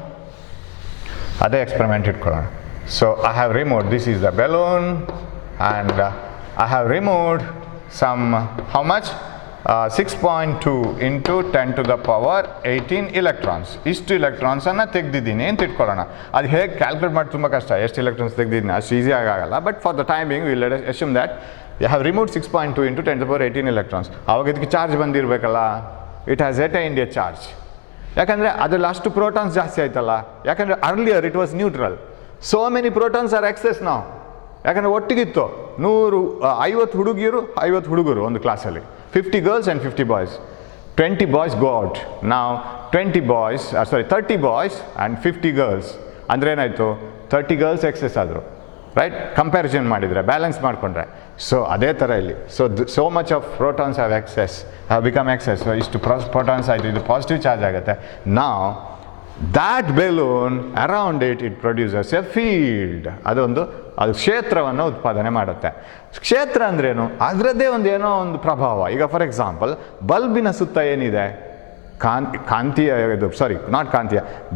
ಅದೇ ಎಕ್ಸ್ಪೆರಿಮೆಂಟ್ ಇಟ್ಕೊಳ್ಳೋಣ. So I have removed, this is the balloon, and I have removed some, how much, 6.2 into 10 to the power 18 electrons. ಇಷ್ಟು ಇಲೆಕ್ಟ್ರಾನ್ಸನ್ನು ತೆಗೆದಿದ್ದೀನಿ ಅಂತ ಇಟ್ಕೊಳ್ಳೋಣ. ಅದು ಹೇಗೆ ಕ್ಯಾಲ್ಕುಲೇಟ್ ಮಾಡಿ ತುಂಬ ಕಷ್ಟ, ಎಷ್ಟು ಇಲೆಕ್ಟ್ರಾನ್ಸ್ ತೆಗೆದಿದ್ದೀನಿ ಅಷ್ಟು ಈಸಿಯಾಗಿ ಆಗಲ್ಲ. But for the timing will assume that you have removed 6.2 into 10 to the power 18 electrons. ಆವಾಗ ಇದಕ್ಕೆ ಚಾರ್ಜ್ ಬಂದಿರಬೇಕಲ್ಲ, it has attained a charge. ಯಾಕಂದರೆ ಅದರಲ್ಲಿ ಅಷ್ಟು ಪ್ರೋಟಾನ್ಸ್ ಜಾಸ್ತಿ ಆಯ್ತಲ್ಲ. ಯಾಕಂದರೆ earlier it was neutral. So many protons are excess ನಾವು. ಯಾಕಂದರೆ ಒಟ್ಟಿಗಿತ್ತು 50 ಹುಡುಗಿಯರು 50 ಹುಡುಗರು ಒಂದು ಕ್ಲಾಸಲ್ಲಿ, 50 girls and 50 boys. 20 boys go out. Now 30 boys and 50 girls. ಅಂದರೆ ಏನಾಯಿತು, 30 girls ಎಕ್ಸೆಸ್ ಆದರು, ರೈಟ್? ಕಂಪ್ಯಾರಿಸನ್ ಮಾಡಿದರೆ, ಬ್ಯಾಲೆನ್ಸ್ ಮಾಡಿಕೊಂಡ್ರೆ. ಸೊ ಅದೇ ಥರ ಇಲ್ಲಿ. So much of protons have become excess. So ಇಷ್ಟು ಪ್ರೋಟಾನ್ಸ್ ಆಯಿತು, ಇದು ಪಾಸಿಟಿವ್ ಚಾರ್ಜ್ ಆಗುತ್ತೆ. ನಾವು that balloon around it produces a field. ಅದು ಕ್ಷೇತ್ರವನ್ನು ಉತ್ಪಾದನೆ ಮಾಡುತ್ತೆ. ಕ್ಷೇತ್ರ ಅಂದ್ರೇನು? ಅದರದ್ದೇ ಏನೋ ಒಂದು ಪ್ರಭಾವ. ಈಗ ಫಾರ್ ಎಕ್ಸಾಂಪಲ್, ಬಲ್ಬಿನ ಸುತ್ತ ಏನಿದೆ,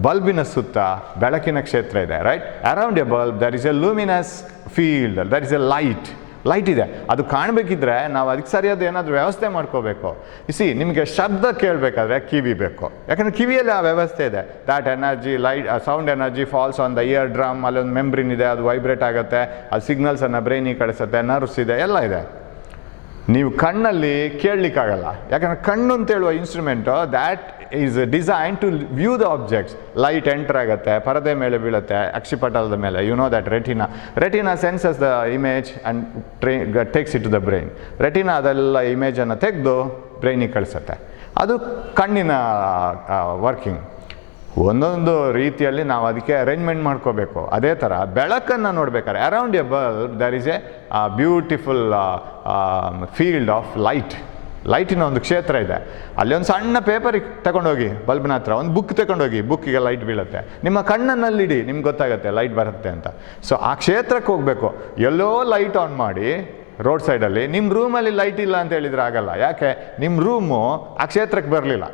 ಬಲ್ಬಿನ ಸುತ್ತ ಬೆಳಕಿನ ಕ್ಷೇತ್ರ ಇದೆ, right? Around a bulb there is a luminous field, there is a light ಇದೆ. ಅದು ಕಾಣಬೇಕಿದ್ರೆ ನಾವು ಅದಕ್ಕೆ ಸರಿಯಾದ ಏನಾದರೂ ವ್ಯವಸ್ಥೆ ಮಾಡ್ಕೋಬೇಕು. ನಿಮಗೆ ಶಬ್ದ ಕೇಳಬೇಕಾದ್ರೆ ಕಿವಿ ಬೇಕು, ಯಾಕಂದರೆ ಕಿವಿಯಲ್ಲಿ ಆ ವ್ಯವಸ್ಥೆ ಇದೆ. That energy, sound energy falls on the ear drum. ಅಲ್ಲಿ ಒಂದು ಮೆಂಬ್ರಿನ್ ಇದೆ, ಅದು ವೈಬ್ರೇಟ್ ಆಗುತ್ತೆ, ಅದು ಸಿಗ್ನಲ್ಸನ್ನು ಬ್ರೈನಿಗೆ ಕಳಿಸುತ್ತೆ, ನರ್ವ್ಸ್ ಇದೆ, ಎಲ್ಲ ಇದೆ. ನೀವು ಕಣ್ಣಲ್ಲಿ ಕೇಳಲಿಕ್ಕಾಗಲ್ಲ, ಯಾಕಂದರೆ ಕಣ್ಣು ಅಂತ ಹೇಳುವ instrument that is design to view the objects. Light enter ಆಗುತ್ತೆ, ಪರದೆ ಮೇಲೆ ಬೀಳುತ್ತೆ, ಅಕ್ಷಿಪಟಲದ ಮೇಲೆ. You know that retina senses the image and takes it to the brain. Retina ಅದೆಲ್ಲ ಇಮೇಜನ್ನು ತೆಗೆದು ಬ್ರೈನಿಗೆ ಕಳಿಸುತ್ತೆ. ಅದು ಕಣ್ಣಿನ ವರ್ಕಿಂಗ್. ಒಂದೊಂದು ರೀತಿಯಲ್ಲಿ ನಾವು ಅದಕ್ಕೆ ಅರೇಂಜ್ಮೆಂಟ್ ಮಾಡ್ಕೋಬೇಕು. ಅದೇ ಥರ ಬೆಳಕನ್ನು ನೋಡ್ಬೇಕಾದ್ರೆ around a bulb there is a beautiful field of ಲೈಟಿನ ಒಂದು ಕ್ಷೇತ್ರ ಇದೆ. ಅಲ್ಲಿ ಒಂದು ಸಣ್ಣ ಪೇಪರ್ ತಗೊಂಡೋಗಿ ಬಲ್ಬ್ನ ಹತ್ರ, ಒಂದು ಬುಕ್ ತಗೊಂಡೋಗಿ, ಬುಕ್ಕಿಗೆ ಲೈಟ್ ಬೀಳುತ್ತೆ. ನಿಮ್ಮ ಕಣ್ಣನ್ನಲ್ಲಿಡಿ, ನಿಮ್ಗೆ ಗೊತ್ತಾಗುತ್ತೆ ಲೈಟ್ ಬರುತ್ತೆ ಅಂತ. ಸೊ ಆ ಕ್ಷೇತ್ರಕ್ಕೆ ಹೋಗಬೇಕು. ಎಲ್ಲೋ ಲೈಟ್ ಆನ್ ಮಾಡಿ ರೋಡ್ ಸೈಡಲ್ಲಿ, ನಿಮ್ಮ ರೂಮಲ್ಲಿ ಲೈಟ್ ಇಲ್ಲ ಅಂತ ಹೇಳಿದರೆ ಆಗಲ್ಲ. ಯಾಕೆ? ನಿಮ್ಮ ರೂಮು ಆ ಕ್ಷೇತ್ರಕ್ಕೆ ಬರಲಿಲ್ಲ.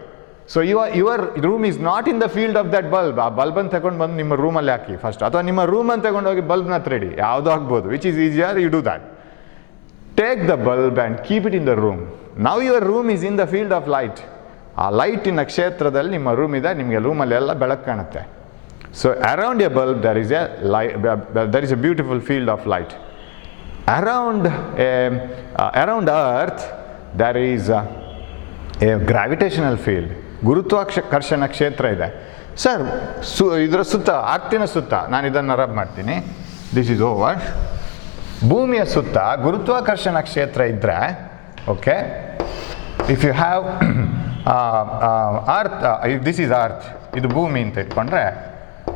So your room is not in the field of that bulb. ಆ ಬಲ್ಬನ್ನು ತಗೊಂಡು ಬಂದು ನಿಮ್ಮ ರೂಮಲ್ಲಿ ಹಾಕಿ ಫಸ್ಟ್, ಅಥವಾ ನಿಮ್ಮ ರೂಮನ್ನು ತಗೊಂಡೋಗಿ ಬಲ್ಬ್ನ ಹತ್ರ ಇಡಿ, ಯಾವುದೋ ಆಗ್ಬೋದು. Which is easier, you do that. Take the bulb and keep it in the room. Now your room is in the field of light. ಆ ಲೈಟಿನ ಕ್ಷೇತ್ರದಲ್ಲಿ ನಿಮ್ಮ ರೂಮ್ ಇದೆ, ನಿಮಗೆ ರೂಮಲ್ಲಿ ಎಲ್ಲ ಬೆಳಕು ಕಾಣುತ್ತೆ. So around a bulb there is a beautiful field of light. Around earth there is a gravitational field. ಗುರುತ್ವಾಕರ್ಷಣ ಕ್ಷೇತ್ರ ಇದೆ. ಸರ್, ಇದರ ಸುತ್ತ, ಅರ್ತಿನ ಸುತ್ತ ನಾನು ಇದನ್ನು ರಬ್ ಮಾಡ್ತೀನಿ, ದಿಸ್ ಈಸ್ ಓವರ್. ಭೂಮಿಯ ಸುತ್ತ ಗುರುತ್ವಾಕರ್ಷಣ ಕ್ಷೇತ್ರ ಇದ್ದರೆ, okay, if you have earth, this is earth, ಇದು ಭೂಮಿ ಅಂತ ಇಟ್ಕೊಂಡ್ರೆ,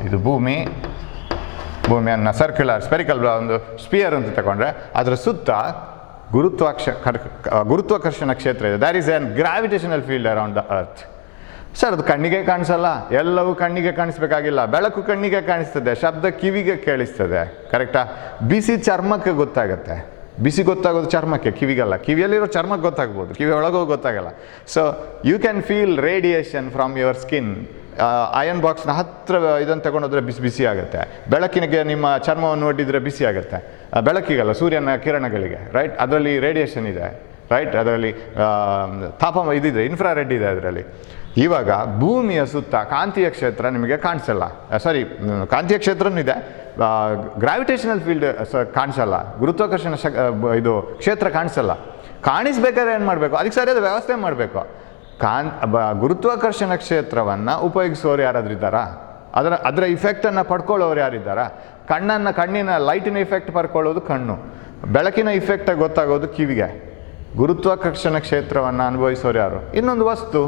ಇದು ಭೂಮಿಯನ್ನು ಸರ್ಕ್ಯುಲರ್ ಸ್ಪೆರಿಕಲ್ ಒಂದು ಸ್ಪಿಯರ್ ಅಂತ ತಗೊಂಡ್ರೆ, ಅದರ ಸುತ್ತ ಗುರುತ್ವಾಕರ್ಷಣ ಕ್ಷೇತ್ರ ಇದೆ. That is N gravitational field around the earth. Sir, ಅದು ಕಣ್ಣಿಗೆ ಕಾಣಿಸಲ್ಲ. ಎಲ್ಲವೂ ಕಣ್ಣಿಗೆ ಕಾಣಿಸ್ಬೇಕಾಗಿಲ್ಲ. ಬೆಳಕು ಕಣ್ಣಿಗೆ ಕಾಣಿಸ್ತದೆ, ಶಬ್ದ ಕಿವಿಗೆ ಕೇಳಿಸ್ತದೆ, ಕರೆಕ್ಟಾ? ಬಿಸಿ ಚರ್ಮಕ್ಕೆ ಗೊತ್ತಾಗುತ್ತೆ. ಬಿಸಿ ಗೊತ್ತಾಗೋದು ಚರ್ಮಕ್ಕೆ, ಕಿವಿಗಲ್ಲ. ಕಿವಿಯಲ್ಲಿರೋ ಚರ್ಮಕ್ಕೆ ಗೊತ್ತಾಗ್ಬೋದು, ಕಿವಿ ಒಳಗೋಗಿ ಗೊತ್ತಾಗಲ್ಲ. So you can feel radiation from your skin. Iron ಬಾಕ್ಸ್ನ ಹತ್ತಿರ ಇದನ್ನು ತಗೊಂಡೋದ್ರೆ ಬಿಸಿ ಆಗುತ್ತೆ. ಬೆಳಕಿನಿಗೆ ನಿಮ್ಮ ಚರ್ಮವನ್ನು ಒಡ್ಡಿದರೆ ಬಿಸಿ ಆಗುತ್ತೆ. ಬೆಳಕಿಗಲ್ಲ, ಸೂರ್ಯನ ಕಿರಣಗಳಿಗೆ, ರೈಟ್? ಅದರಲ್ಲಿ ರೇಡಿಯೇಷನ್ ಇದೆ, ರೈಟ್? ಅದರಲ್ಲಿ ಇದಿದೆ, ಇನ್ಫ್ರಾರೆಡ್ ಇದೆ ಅದರಲ್ಲಿ. ಇವಾಗ ಭೂಮಿಯ ಸುತ್ತ ಕಾಂತೀಯ ಕ್ಷೇತ್ರ ನಿಮಗೆ ಕಾಣಿಸಲ್ಲ. ಕಾಂತೀಯ ಕ್ಷೇತ್ರನೂ ಇದೆ, ಗ್ರಾವಿಟೇಷನಲ್ ಫೀಲ್ಡ್ ಕಾಣಿಸಲ್ಲ, ಗುರುತ್ವಾಕರ್ಷಣ ಇದು ಕ್ಷೇತ್ರ ಕಾಣಿಸಲ್ಲ. ಕಾಣಿಸ್ಬೇಕಾದ್ರೆ ಏನು ಮಾಡಬೇಕು? ಅದಕ್ಕೆ ಸರಿಯಾದ ವ್ಯವಸ್ಥೆ ಮಾಡಬೇಕು. ಗುರುತ್ವಾಕರ್ಷಣ ಕ್ಷೇತ್ರವನ್ನು ಉಪಯೋಗಿಸೋರು ಯಾರಾದ್ರೂ ಇದ್ದಾರಾ? ಅದರ ಇಫೆಕ್ಟನ್ನು ಪಡ್ಕೊಳ್ಳೋರು ಯಾರಿದ್ದಾರಾ? ಕಣ್ಣಿನ ಲೈಟಿನ ಇಫೆಕ್ಟ್ ಪಡ್ಕೊಳ್ಳೋದು ಕಣ್ಣು, ಬೆಳಕಿನ ಇಫೆಕ್ಟ್ ಗೊತ್ತಾಗೋದು ಕಿವಿಗೆ, ಗುರುತ್ವಾಕರ್ಷಣ ಕ್ಷೇತ್ರವನ್ನು ಅನುಭವಿಸೋರು ಯಾರು? ಇನ್ನೊಂದು ವಸ್ತು,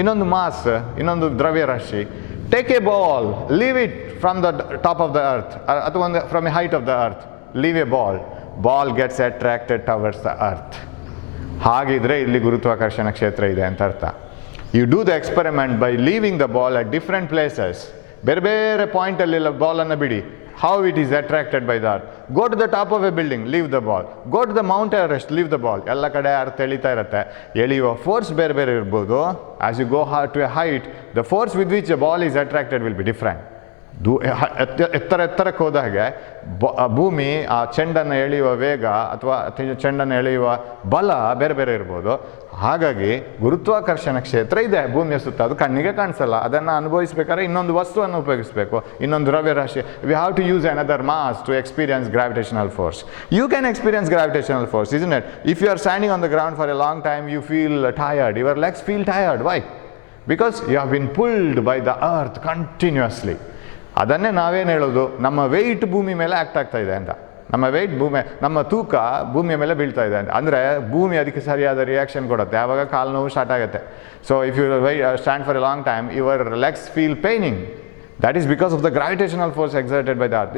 ಇನ್ನೊಂದು ಮಾಸ್, ಇನ್ನೊಂದು ದ್ರವ್ಯರಾಶಿ. Take a ball, leave it from the top of the earth, ಅಥವಾ ಒಂದು from a height of the earth, leave a ball gets attracted towards the earth. ಹಾಗಿದ್ರೆ ಇಲ್ಲಿ ಗುರುತ್ವಾಕರ್ಷಣ ಕ್ಷೇತ್ರ ಇದೆ ಅಂತ ಅರ್ಥ. You do the experiment by leaving the ball at different places. ಬೇರೆ ಬೇರೆ ಪಾಯಿಂಟಲ್ಲಿ ಬಾಲನ್ನು ಬಿಡಿ. How it is attracted by the earth. Go to the top of a building, leave the ball. Go to the Mount Everest, leave the ball. ಎಲ್ಲ ಕಡೆ ಅರ್ಥ ಎಳಿತಾ ಇರುತ್ತೆ. ಎಳೆಯುವ force ಬೇರೆ ಬೇರೆ ಇರ್ಬೋದು. As you go to a height, the force with which the ball is attracted will be different. ಎತ್ತರಕ್ಕೆ ಹೋದ ಹಾಗೆ ಭೂಮಿ ಆ ಚೆಂಡನ್ನು ಎಳೆಯುವ ವೇಗ ಅಥವಾ ಚೆಂಡನ್ನು ಎಳೆಯುವ ಬಲ ಬೇರೆ ಬೇರೆ ಇರ್ಬೋದು. ಹಾಗಾಗಿ ಗುರುತ್ವಾಕರ್ಷಣ ಕ್ಷೇತ್ರ ಇದೆ ಭೂಮಿಯ ಸುತ್ತ, ಅದು ಕಣ್ಣಿಗೆ ಕಾಣಿಸಲ್ಲ. ಅದನ್ನು ಅನುಭವಿಸಬೇಕಾದ್ರೆ ಇನ್ನೊಂದು ವಸ್ತುವನ್ನು ಉಪಯೋಗಿಸಬೇಕು, ಇನ್ನೊಂದು ದ್ರವ್ಯರಾಶಿ. We have to use another mass to experience gravitational force. You can experience gravitational force, isn't it? If you are standing on the ground for a long time, you feel tired, your legs feel tired. Why? Because you have been pulled by the earth continuously. ಅದನ್ನೇ ನಾವೇನು ಹೇಳೋದು, ನಮ್ಮ weight ಭೂಮಿ ಮೇಲೆ act ಆಗ್ತಾ ಇದೆ ಅಂತ. ನಮ್ಮ ವೆಯ್ಟ್ ನಮ್ಮ ತೂಕ ಭೂಮಿಯ ಮೇಲೆ ಬೀಳ್ತಾ ಇದೆ ಅಂತ ಅಂದರೆ ಭೂಮಿ ಅದಕ್ಕೆ ಸರಿಯಾದ ರಿಯಾಕ್ಷನ್ ಕೊಡುತ್ತೆ. ಆವಾಗ ಕಾಲು ನೋವು ಸ್ಟಾರ್ಟ್ ಆಗುತ್ತೆ. So if you stand for a long time, your legs feel paining. That is because of the gravitational force exerted by the earth.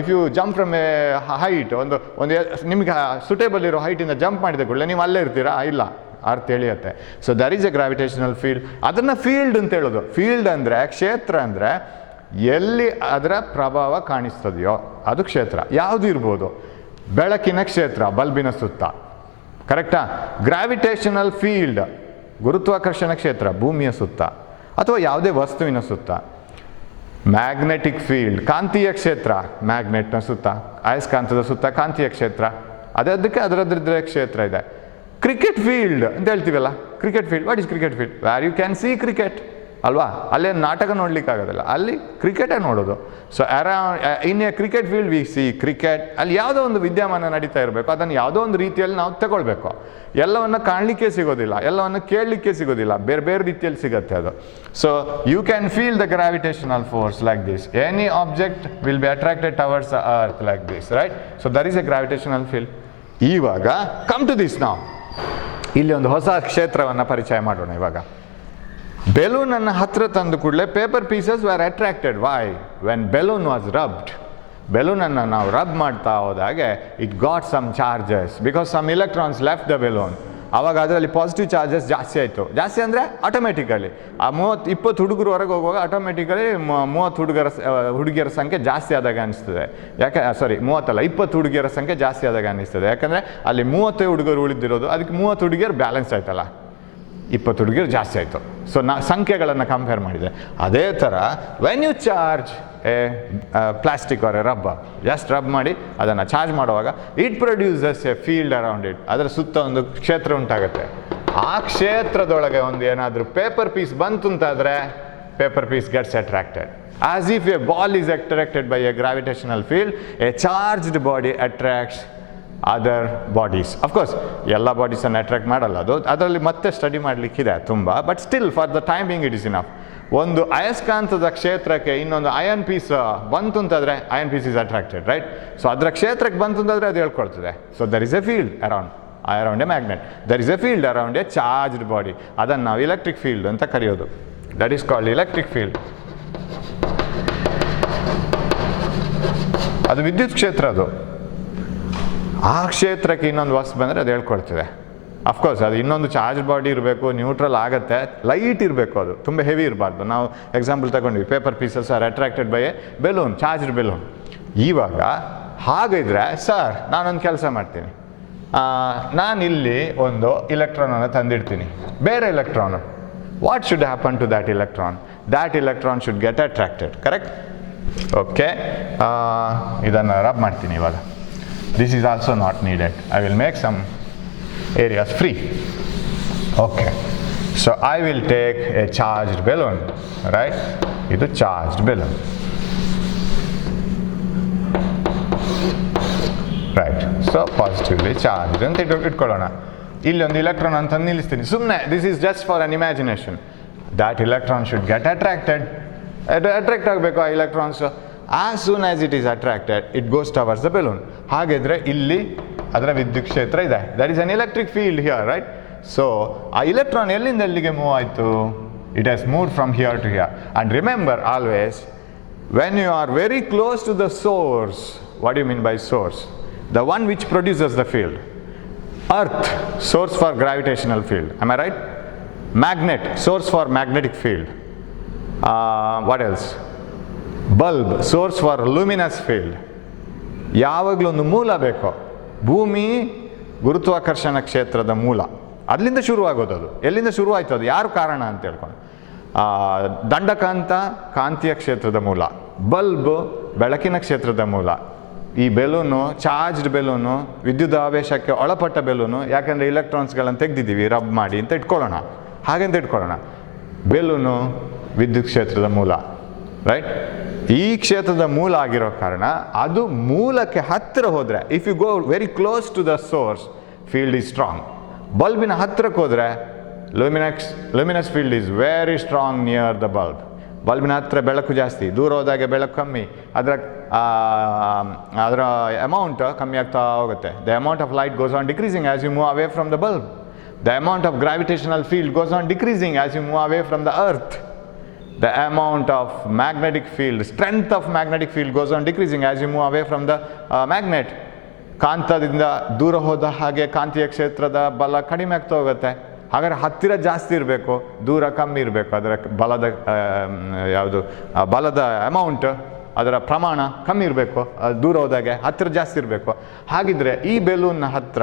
If you jump from a height, ಒಂದು ನಿಮಗೆ suitable ಇರೋ ಹೈಟಿಂದ jump ಮಾಡಿದ ಕೂಡಲೇ ನೀವು ಅಲ್ಲೇ ಇರ್ತೀರಾ? ಇಲ್ಲ, earth ಎಳೆಯುತ್ತೆ. So there is a gravitational field. ಅದನ್ನು ಫೀಲ್ಡ್ ಅಂತ ಹೇಳೋದು. ಫೀಲ್ಡ್ ಅಂದರೆ, ಕ್ಷೇತ್ರ ಅಂದರೆ ಎಲ್ಲಿ ಅದರ ಪ್ರಭಾವ ಕಾಣಿಸ್ತದೆಯೋ ಅದು ಕ್ಷೇತ್ರ. ಯಾವುದು ಇರ್ಬೋದು? ಬೆಳಕಿನ ಕ್ಷೇತ್ರ ಬಲ್ಬಿನ ಸುತ್ತ, ಕರೆಕ್ಟಾ? ಗ್ರಾವಿಟೇಷನಲ್ ಫೀಲ್ಡ್ ಗುರುತ್ವಾಕರ್ಷಣ ಕ್ಷೇತ್ರ ಭೂಮಿಯ ಸುತ್ತ ಅಥವಾ ಯಾವುದೇ ವಸ್ತುವಿನ ಸುತ್ತ. ಮ್ಯಾಗ್ನೆಟಿಕ್ ಫೀಲ್ಡ್ ಕಾಂತೀಯ ಕ್ಷೇತ್ರ ಮ್ಯಾಗ್ನೆಟ್ನ ಸುತ್ತ, ಅಯಸ್ಕಾಂತದ ಸುತ್ತ ಕಾಂತೀಯ ಕ್ಷೇತ್ರ. ಅದಕ್ಕೆ ಅದರದ್ರದ್ದೇ ಕ್ಷೇತ್ರ ಇದೆ. ಕ್ರಿಕೆಟ್ ಫೀಲ್ಡ್ ಅಂತ ಹೇಳ್ತೀವಲ್ಲ, cricket field. What is cricket field? Where you can see cricket, ಅಲ್ವಾ? ಅಲ್ಲೇ ನಾಟಕ ನೋಡ್ಲಿಕ್ಕೆ ಆಗೋದಿಲ್ಲ, ಅಲ್ಲಿ ಕ್ರಿಕೆಟೇ ನೋಡೋದು. So in a cricket field we see cricket. ಅಲ್ಲಿ ಯಾವುದೋ ಒಂದು ವಿದ್ಯಮಾನ ನಡೀತಾ ಇರಬೇಕು, ಅದನ್ನು ಯಾವುದೋ ಒಂದು ರೀತಿಯಲ್ಲಿ ನಾವು ತಗೊಳ್ಬೇಕು. ಎಲ್ಲವನ್ನು ಕಾಣಲಿಕ್ಕೆ ಸಿಗೋದಿಲ್ಲ, ಎಲ್ಲವನ್ನು ಕೇಳಲಿಕ್ಕೆ ಸಿಗೋದಿಲ್ಲ, ಬೇರೆ ಬೇರೆ ರೀತಿಯಲ್ಲಿ ಸಿಗುತ್ತೆ ಅದು. So you can feel the gravitational force like this. Any object will be attracted towards the earth like this, right? So there is a gravitational field. ಇವಾಗ ಕಮ್ ಟು ದಿಸ್ ನಾವು. ಇಲ್ಲಿ ಒಂದು ಹೊಸ ಕ್ಷೇತ್ರವನ್ನು ಪರಿಚಯ ಮಾಡೋಣ ಇವಾಗ. ಬೆಲೂನನ್ನು ಹತ್ರ ತಂದು ಕೂಡಲೇ paper pieces were attracted. Why? When balloon was rubbed. ಬೆಲೂನನ್ನು ನಾವು ರಬ್ ಮಾಡ್ತಾ ಹೋದಾಗೆ it got some charges because some electrons left the balloon. ಆವಾಗ ಅದರಲ್ಲಿ ಪಾಸಿಟಿವ್ ಚಾರ್ಜಸ್ ಜಾಸ್ತಿ ಆಯಿತು. ಜಾಸ್ತಿ ಅಂದರೆ ಆಟೋಮೆಟಿಕಲಿ ಆ 20 ಹುಡುಗರು ಹೊರಗೆ ಹೋಗುವಾಗ ಆಟೋಮೆಟಿಕಲಿ 30 ಹುಡುಗಿಯರ ಸಂಖ್ಯೆ ಜಾಸ್ತಿ ಆದಾಗ ಅನಿಸ್ತದೆ. 20 ಹುಡುಗಿಯರ ಸಂಖ್ಯೆ ಜಾಸ್ತಿ ಆದಾಗ ಅನ್ನಿಸ್ತದೆ. ಯಾಕಂದರೆ ಅಲ್ಲಿ 30 ಹುಡುಗರು ಉಳಿದಿರೋದು, ಅದಕ್ಕೆ 30 ಹುಡುಗಿಯರು ಬ್ಯಾಲೆನ್ಸ್ ಆಯ್ತಲ್ಲ, 20 ಹುಡುಗಿಯರು ಜಾಸ್ತಿ ಆಯಿತು. ಸೊ ಸಂಖ್ಯೆಗಳನ್ನು ಕಂಪೇರ್ ಮಾಡಿದೆ. ಅದೇ ಥರ when you charge a plastic or a rubber, just rub ಮಾಡಿ ಅದನ್ನು ಚಾರ್ಜ್ ಮಾಡುವಾಗ it produces a field around it. ಅದರ ಸುತ್ತ ಒಂದು ಕ್ಷೇತ್ರ ಉಂಟಾಗುತ್ತೆ. ಆ ಕ್ಷೇತ್ರದೊಳಗೆ ಒಂದು ಏನಾದರೂ ಪೇಪರ್ ಪೀಸ್ ಬಂತು ಅಂತಾದರೆ paper piece gets attracted. As if a ball is attracted by a gravitational field, a charged body attracts other bodies. Of course ಎಲ್ಲ ಬಾಡೀಸನ್ನು ಅಟ್ರಾಕ್ಟ್ ಮಾಡಲ್ಲ, ಅದರಲ್ಲಿ ಮತ್ತೆ ಸ್ಟಡಿ ಮಾಡಲಿಕ್ಕಿದೆ ತುಂಬ. But still for the timing it is enough. ಒಂದು ಅಯಸ್ಕಾಂತದ ಕ್ಷೇತ್ರಕ್ಕೆ ಇನ್ನೊಂದು ಅಯನ್ ಪೀಸ್ ಬಂತು ಅಂತಂದರೆ iron piece is attracted, right? So ಅದರ ಕ್ಷೇತ್ರಕ್ಕೆ ಬಂತು ಅಂತಂದರೆ ಅದು ಹೇಳ್ಕೊಳ್ತದೆ. So there is a field around a magnet. There is a field around a charged body. ಅದನ್ನು ನಾವು ಎಲೆಕ್ಟ್ರಿಕ್ ಫೀಲ್ಡ್ ಅಂತ ಕರೆಯೋದು. That is called electric field. ಅದು ವಿದ್ಯುತ್ ಕ್ಷೇತ್ರ. ಅದು ಆ ಕ್ಷೇತ್ರಕ್ಕೆ ಇನ್ನೊಂದು ವಸ್ತು ಬಂದರೆ ಅದು ಹೇಳ್ಕೊಳ್ತದೆ. ಅಫ್ಕೋರ್ಸ್ ಅದು ಇನ್ನೊಂದು ಚಾರ್ಜ್ ಬಾಡಿ ಇರಬೇಕು, ನ್ಯೂಟ್ರಲ್ ಆಗುತ್ತೆ, ಲೈಟ್ ಇರಬೇಕು, ಅದು ತುಂಬ ಹೆವಿ ಇರಬಾರ್ದು. ನಾವು ಎಕ್ಸಾಂಪಲ್ ತಗೊಂಡ್ವಿ, paper pieces R attracted by A balloon, charged balloon. ಇವಾಗ ಹಾಗಿದ್ರೆ ಸರ್ ನಾನೊಂದು ಕೆಲಸ ಮಾಡ್ತೀನಿ, ನಾನಿಲ್ಲಿ ಒಂದು ಇಲೆಕ್ಟ್ರಾನನ್ನು ತಂದಿಡ್ತೀನಿ, ಬೇರೆ electron. What should happen to that electron? That electron should get attracted, correct? Okay, ಇದನ್ನು ರಬ್ ಮಾಡ್ತೀನಿ ಇವಾಗ. This is also not needed. I will make some areas free. Okay. So I will take a charged balloon, right? It's a charged balloon. Right. So positively charged. ಅಂತ ಇಟ್ಕೊಳ್ಳೋಣ. ಇಲ್ಲಿ ಒಂದು electron ಅಂತ ನಿಲ್ಲಿಸ್ತೀನಿ ಸುಮ್ಮನೆ. This is just for an imagination. That electron should get attracted. Attract ಆಗಬೇಕು ಆ electrons. As soon as it is attracted it goes towards the balloon. ಹಾಗಿದ್ರೆ ಇಲ್ಲಿ ಅದರ ವಿದ್ಯುತ್ ಕ್ಷೇತ್ರ ಇದೆ, that is an electric field here, right? So ಆ electron ಎಲ್ಲಿಂದ ಎಲ್ಲಿಗೆ ಮೂವ್ ಆಯಿತು? It has moved from here to here. And remember always, when you are very close to the source, what do you mean by source? The one which produces the field. Earth, source for gravitational field, am I right? Magnet, source for magnetic field. What else? Bulb, source for luminous field. ಯಾವಾಗಲೂ ಒಂದು ಮೂಲ ಬೇಕು. ಭೂಮಿ ಗುರುತ್ವಾಕರ್ಷಣ ಕ್ಷೇತ್ರದ ಮೂಲ, ಅಲ್ಲಿಂದ ಶುರುವಾಗೋದು. ಅದು ಎಲ್ಲಿಂದ ಶುರುವಾಯಿತು, ಅದು ಯಾರು ಕಾರಣ ಅಂತ ಹೇಳ್ಕೊಂಡು. ದಂಡಕಾಂತ ಕಾಂತೀಯ ಕ್ಷೇತ್ರದ ಮೂಲ, ಬಲ್ಬ್ ಬೆಳಕಿನ ಕ್ಷೇತ್ರದ ಮೂಲ. ಈ ಬೆಲೂನು, ಚಾರ್ಜ್ಡ್ ಬೆಲೂನು, ವಿದ್ಯುತ್ ಆವೇಶಕ್ಕೆ ಒಳಪಟ್ಟ ಬೆಲೂನು, ಯಾಕೆಂದರೆ ಇಲೆಕ್ಟ್ರಾನ್ಸ್ಗಳನ್ನು ತೆಗೆದಿದ್ದೀವಿ ರಬ್ ಮಾಡಿ ಅಂತ ಇಟ್ಕೊಳ್ಳೋಣ, ಹಾಗೆಂತ ಇಟ್ಕೊಳ್ಳೋಣ. ಬೆಲೂನು ವಿದ್ಯುತ್ ಕ್ಷೇತ್ರದ ಮೂಲ, ರೈಟ್? ಈ ಕ್ಷೇತ್ರದ ಮೂಲ ಆಗಿರೋ ಕಾರಣ ಅದು ಮೂಲಕ್ಕೆ ಹತ್ತಿರ ಹೋದರೆ, if you go very close to the source, field is strong. ಬಲ್ಬಿನ ಹತ್ತಿರಕ್ಕೆ ಹೋದರೆ luminous field is very strong near the bulb. ಬಲ್ಬಿನ ಹತ್ತಿರ ಬೆಳಕು ಜಾಸ್ತಿ, ದೂರ ಹೋದಾಗೆ ಬೆಳಕು ಕಮ್ಮಿ, ಅದರ ಅಮೌಂಟ್ ಕಮ್ಮಿ ಆಗ್ತಾ ಹೋಗುತ್ತೆ. The amount of light goes on decreasing as you move away from the bulb. The amount of gravitational field goes on decreasing as you move away from the earth. The amount of magnetic field, strength of magnetic field goes on decreasing as you move away from the magnet. ಕಾಂತದಿಂದ ದೂರ ಹೋದ ಹಾಗೆ ಕಾಂತೀಯ ಕ್ಷೇತ್ರದ ಬಲ ಕಡಿಮೆ ಆಗ್ತಾ ಹೋಗುತ್ತೆ. ಹಾಗಾದ್ರೆ ಹತ್ತಿರ ಜಾಸ್ತಿ ಇರಬೇಕು, ದೂರ ಕಮ್ಮಿ ಇರಬೇಕು. ಅದರ ಬಲದ ಯಾವುದು ಬಲದ ಅಮೌಂಟ್, ಅದರ ಪ್ರಮಾಣ ಕಮ್ಮಿ ಇರಬೇಕು, ದೂರ ಹೋದಾಗೆ ಹತ್ತಿರ ಜಾಸ್ತಿ ಇರಬೇಕು. ಹಾಗಿದ್ರೆ ಈ ಬೆಲೂನ್ನ ಹತ್ರ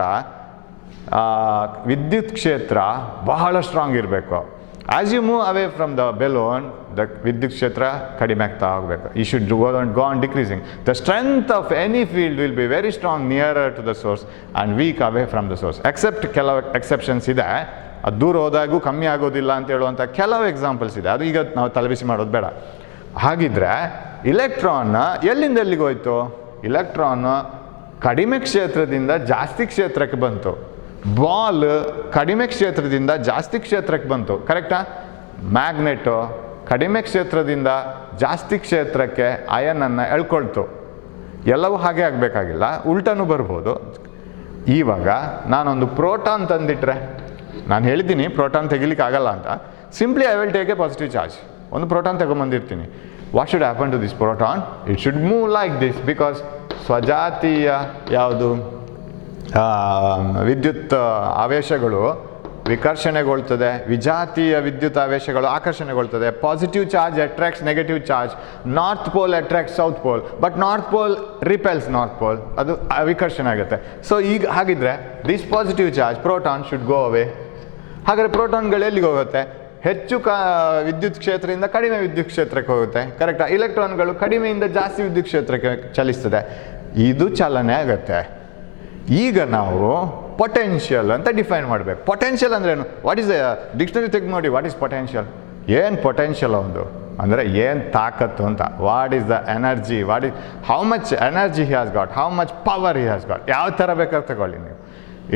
ವಿದ್ಯುತ್ ಕ್ಷೇತ್ರ ಬಹಳ ಸ್ಟ್ರಾಂಗ್ ಇರಬೇಕು. As you move away from the balloon, the ವಿದ್ಯುತ್ ಕ್ಷೇತ್ರ ಕಡಿಮೆ ಆಗ್ತಾ ಹೋಗಬೇಕು. ಈ should go on decreasing. The strength of any field will be very strong nearer to the source and weak away from the source. Except ಕೆಲವು exceptions ಇದೆ, ಅದು ದೂರ ಹೋದಾಗೂ ಕಮ್ಮಿ ಆಗೋದಿಲ್ಲ ಅಂತ ಹೇಳುವಂಥ ಕೆಲವು ಎಕ್ಸಾಂಪಲ್ಸ್ ಇದೆ. ಅದು ಈಗ ನಾವು ತಲೆಬಿಸಿ ಮಾಡೋದು ಬೇಡ. ಹಾಗಿದ್ರೆ ಇಲೆಕ್ಟ್ರಾನ್ ಎಲ್ಲಿಂದ ಎಲ್ಲಿಗೆ ಹೋಯ್ತು? ಇಲೆಕ್ಟ್ರಾನ್ ಕಡಿಮೆ ಕ್ಷೇತ್ರದಿಂದ ಜಾಸ್ತಿ ಕ್ಷೇತ್ರಕ್ಕೆ ಬಂತು. ಬಾಲ್ ಕಡಿಮೆ ಕ್ಷೇತ್ರದಿಂದ ಜಾಸ್ತಿ ಕ್ಷೇತ್ರಕ್ಕೆ ಬಂತು, ಕರೆಕ್ಟಾ? ಮ್ಯಾಗ್ನೆಟು ಕಡಿಮೆ ಕ್ಷೇತ್ರದಿಂದ ಜಾಸ್ತಿ ಕ್ಷೇತ್ರಕ್ಕೆ ಅಯನನ್ನು ಎಳ್ಕೊಳ್ತು. ಎಲ್ಲವೂ ಹಾಗೆ ಆಗಬೇಕಾಗಿಲ್ಲ, ಉಲ್ಟನೂ ಬರ್ಬೋದು. ಇವಾಗ ನಾನೊಂದು ಪ್ರೋಟಾನ್ ತಂದಿಟ್ರೆ, ನಾನು ಹೇಳಿದ್ದೀನಿ ಪ್ರೋಟಾನ್ ತೆಗಿಲಿಕ್ಕೆ ಆಗಲ್ಲ ಅಂತ. Simply I will take a positive charge. ಒಂದು ಪ್ರೋಟಾನ್ ತಗೊಂಬಂದಿರ್ತೀನಿ. What should happen to this proton? It should move like this, because ಸ್ವಜಾತೀಯ ಯಾವುದು ವಿದ್ಯುತ್ ಆವೇಶಗಳು ವಿಕರ್ಷಣೆಗೊಳ್ತದೆ, ವಿಜಾತೀಯ ವಿದ್ಯುತ್ ಆವೇಶಗಳು ಆಕರ್ಷಣೆಗೊಳ್ತದೆ. Positive charge attracts negative charge. North pole attracts south pole, but north pole repels north pole, ಅದು ವಿಕರ್ಷಣೆ ಆಗುತ್ತೆ. ಸೊ ಈಗ ಹಾಗಿದ್ರೆ this positive charge proton should go away. ಹಾಗಾದರೆ ಪ್ರೋಟಾನ್ಗಳು ಎಲ್ಲಿಗೆ ಹೋಗುತ್ತೆ? ಹೆಚ್ಚು ವಿದ್ಯುತ್ ಕ್ಷೇತ್ರದಿಂದ ಕಡಿಮೆ ವಿದ್ಯುತ್ ಕ್ಷೇತ್ರಕ್ಕೆ ಹೋಗುತ್ತೆ, ಕರೆಕ್ಟಾ? ಇಲೆಕ್ಟ್ರಾನ್ಗಳು ಕಡಿಮೆಯಿಂದ ಜಾಸ್ತಿ ವಿದ್ಯುತ್ ಕ್ಷೇತ್ರಕ್ಕೆ ಚಲಿಸ್ತದೆ, ಇದು ಚಲನೆ ಆಗುತ್ತೆ. ಈಗ ನಾವು ಪೊಟೆನ್ಷಿಯಲ್ ಅಂತ ಡಿಫೈನ್ ಮಾಡಬೇಕು. ಪೊಟೆನ್ಷಿಯಲ್ ಅಂದ್ರೇನು? ವಾಟ್ ಈಸ್ ಡಿಕ್ಷನರಿ ತೆಗೆದು ನೋಡಿ, ವಾಟ್ ಈಸ್ ಪೊಟೆನ್ಷಿಯಲ್? ಏನು ಪೊಟೆನ್ಷಿಯಲ್ ಒಂದು ಅಂದರೆ ಏನು ತಾಕತ್ತು ಅಂತ. What is the energy, what is how much energy he has got, how much power he has got. ಯಾವ ಥರ ಬೇಕಾದ್ರೆ ತಗೊಳ್ಳಿ ನೀವು.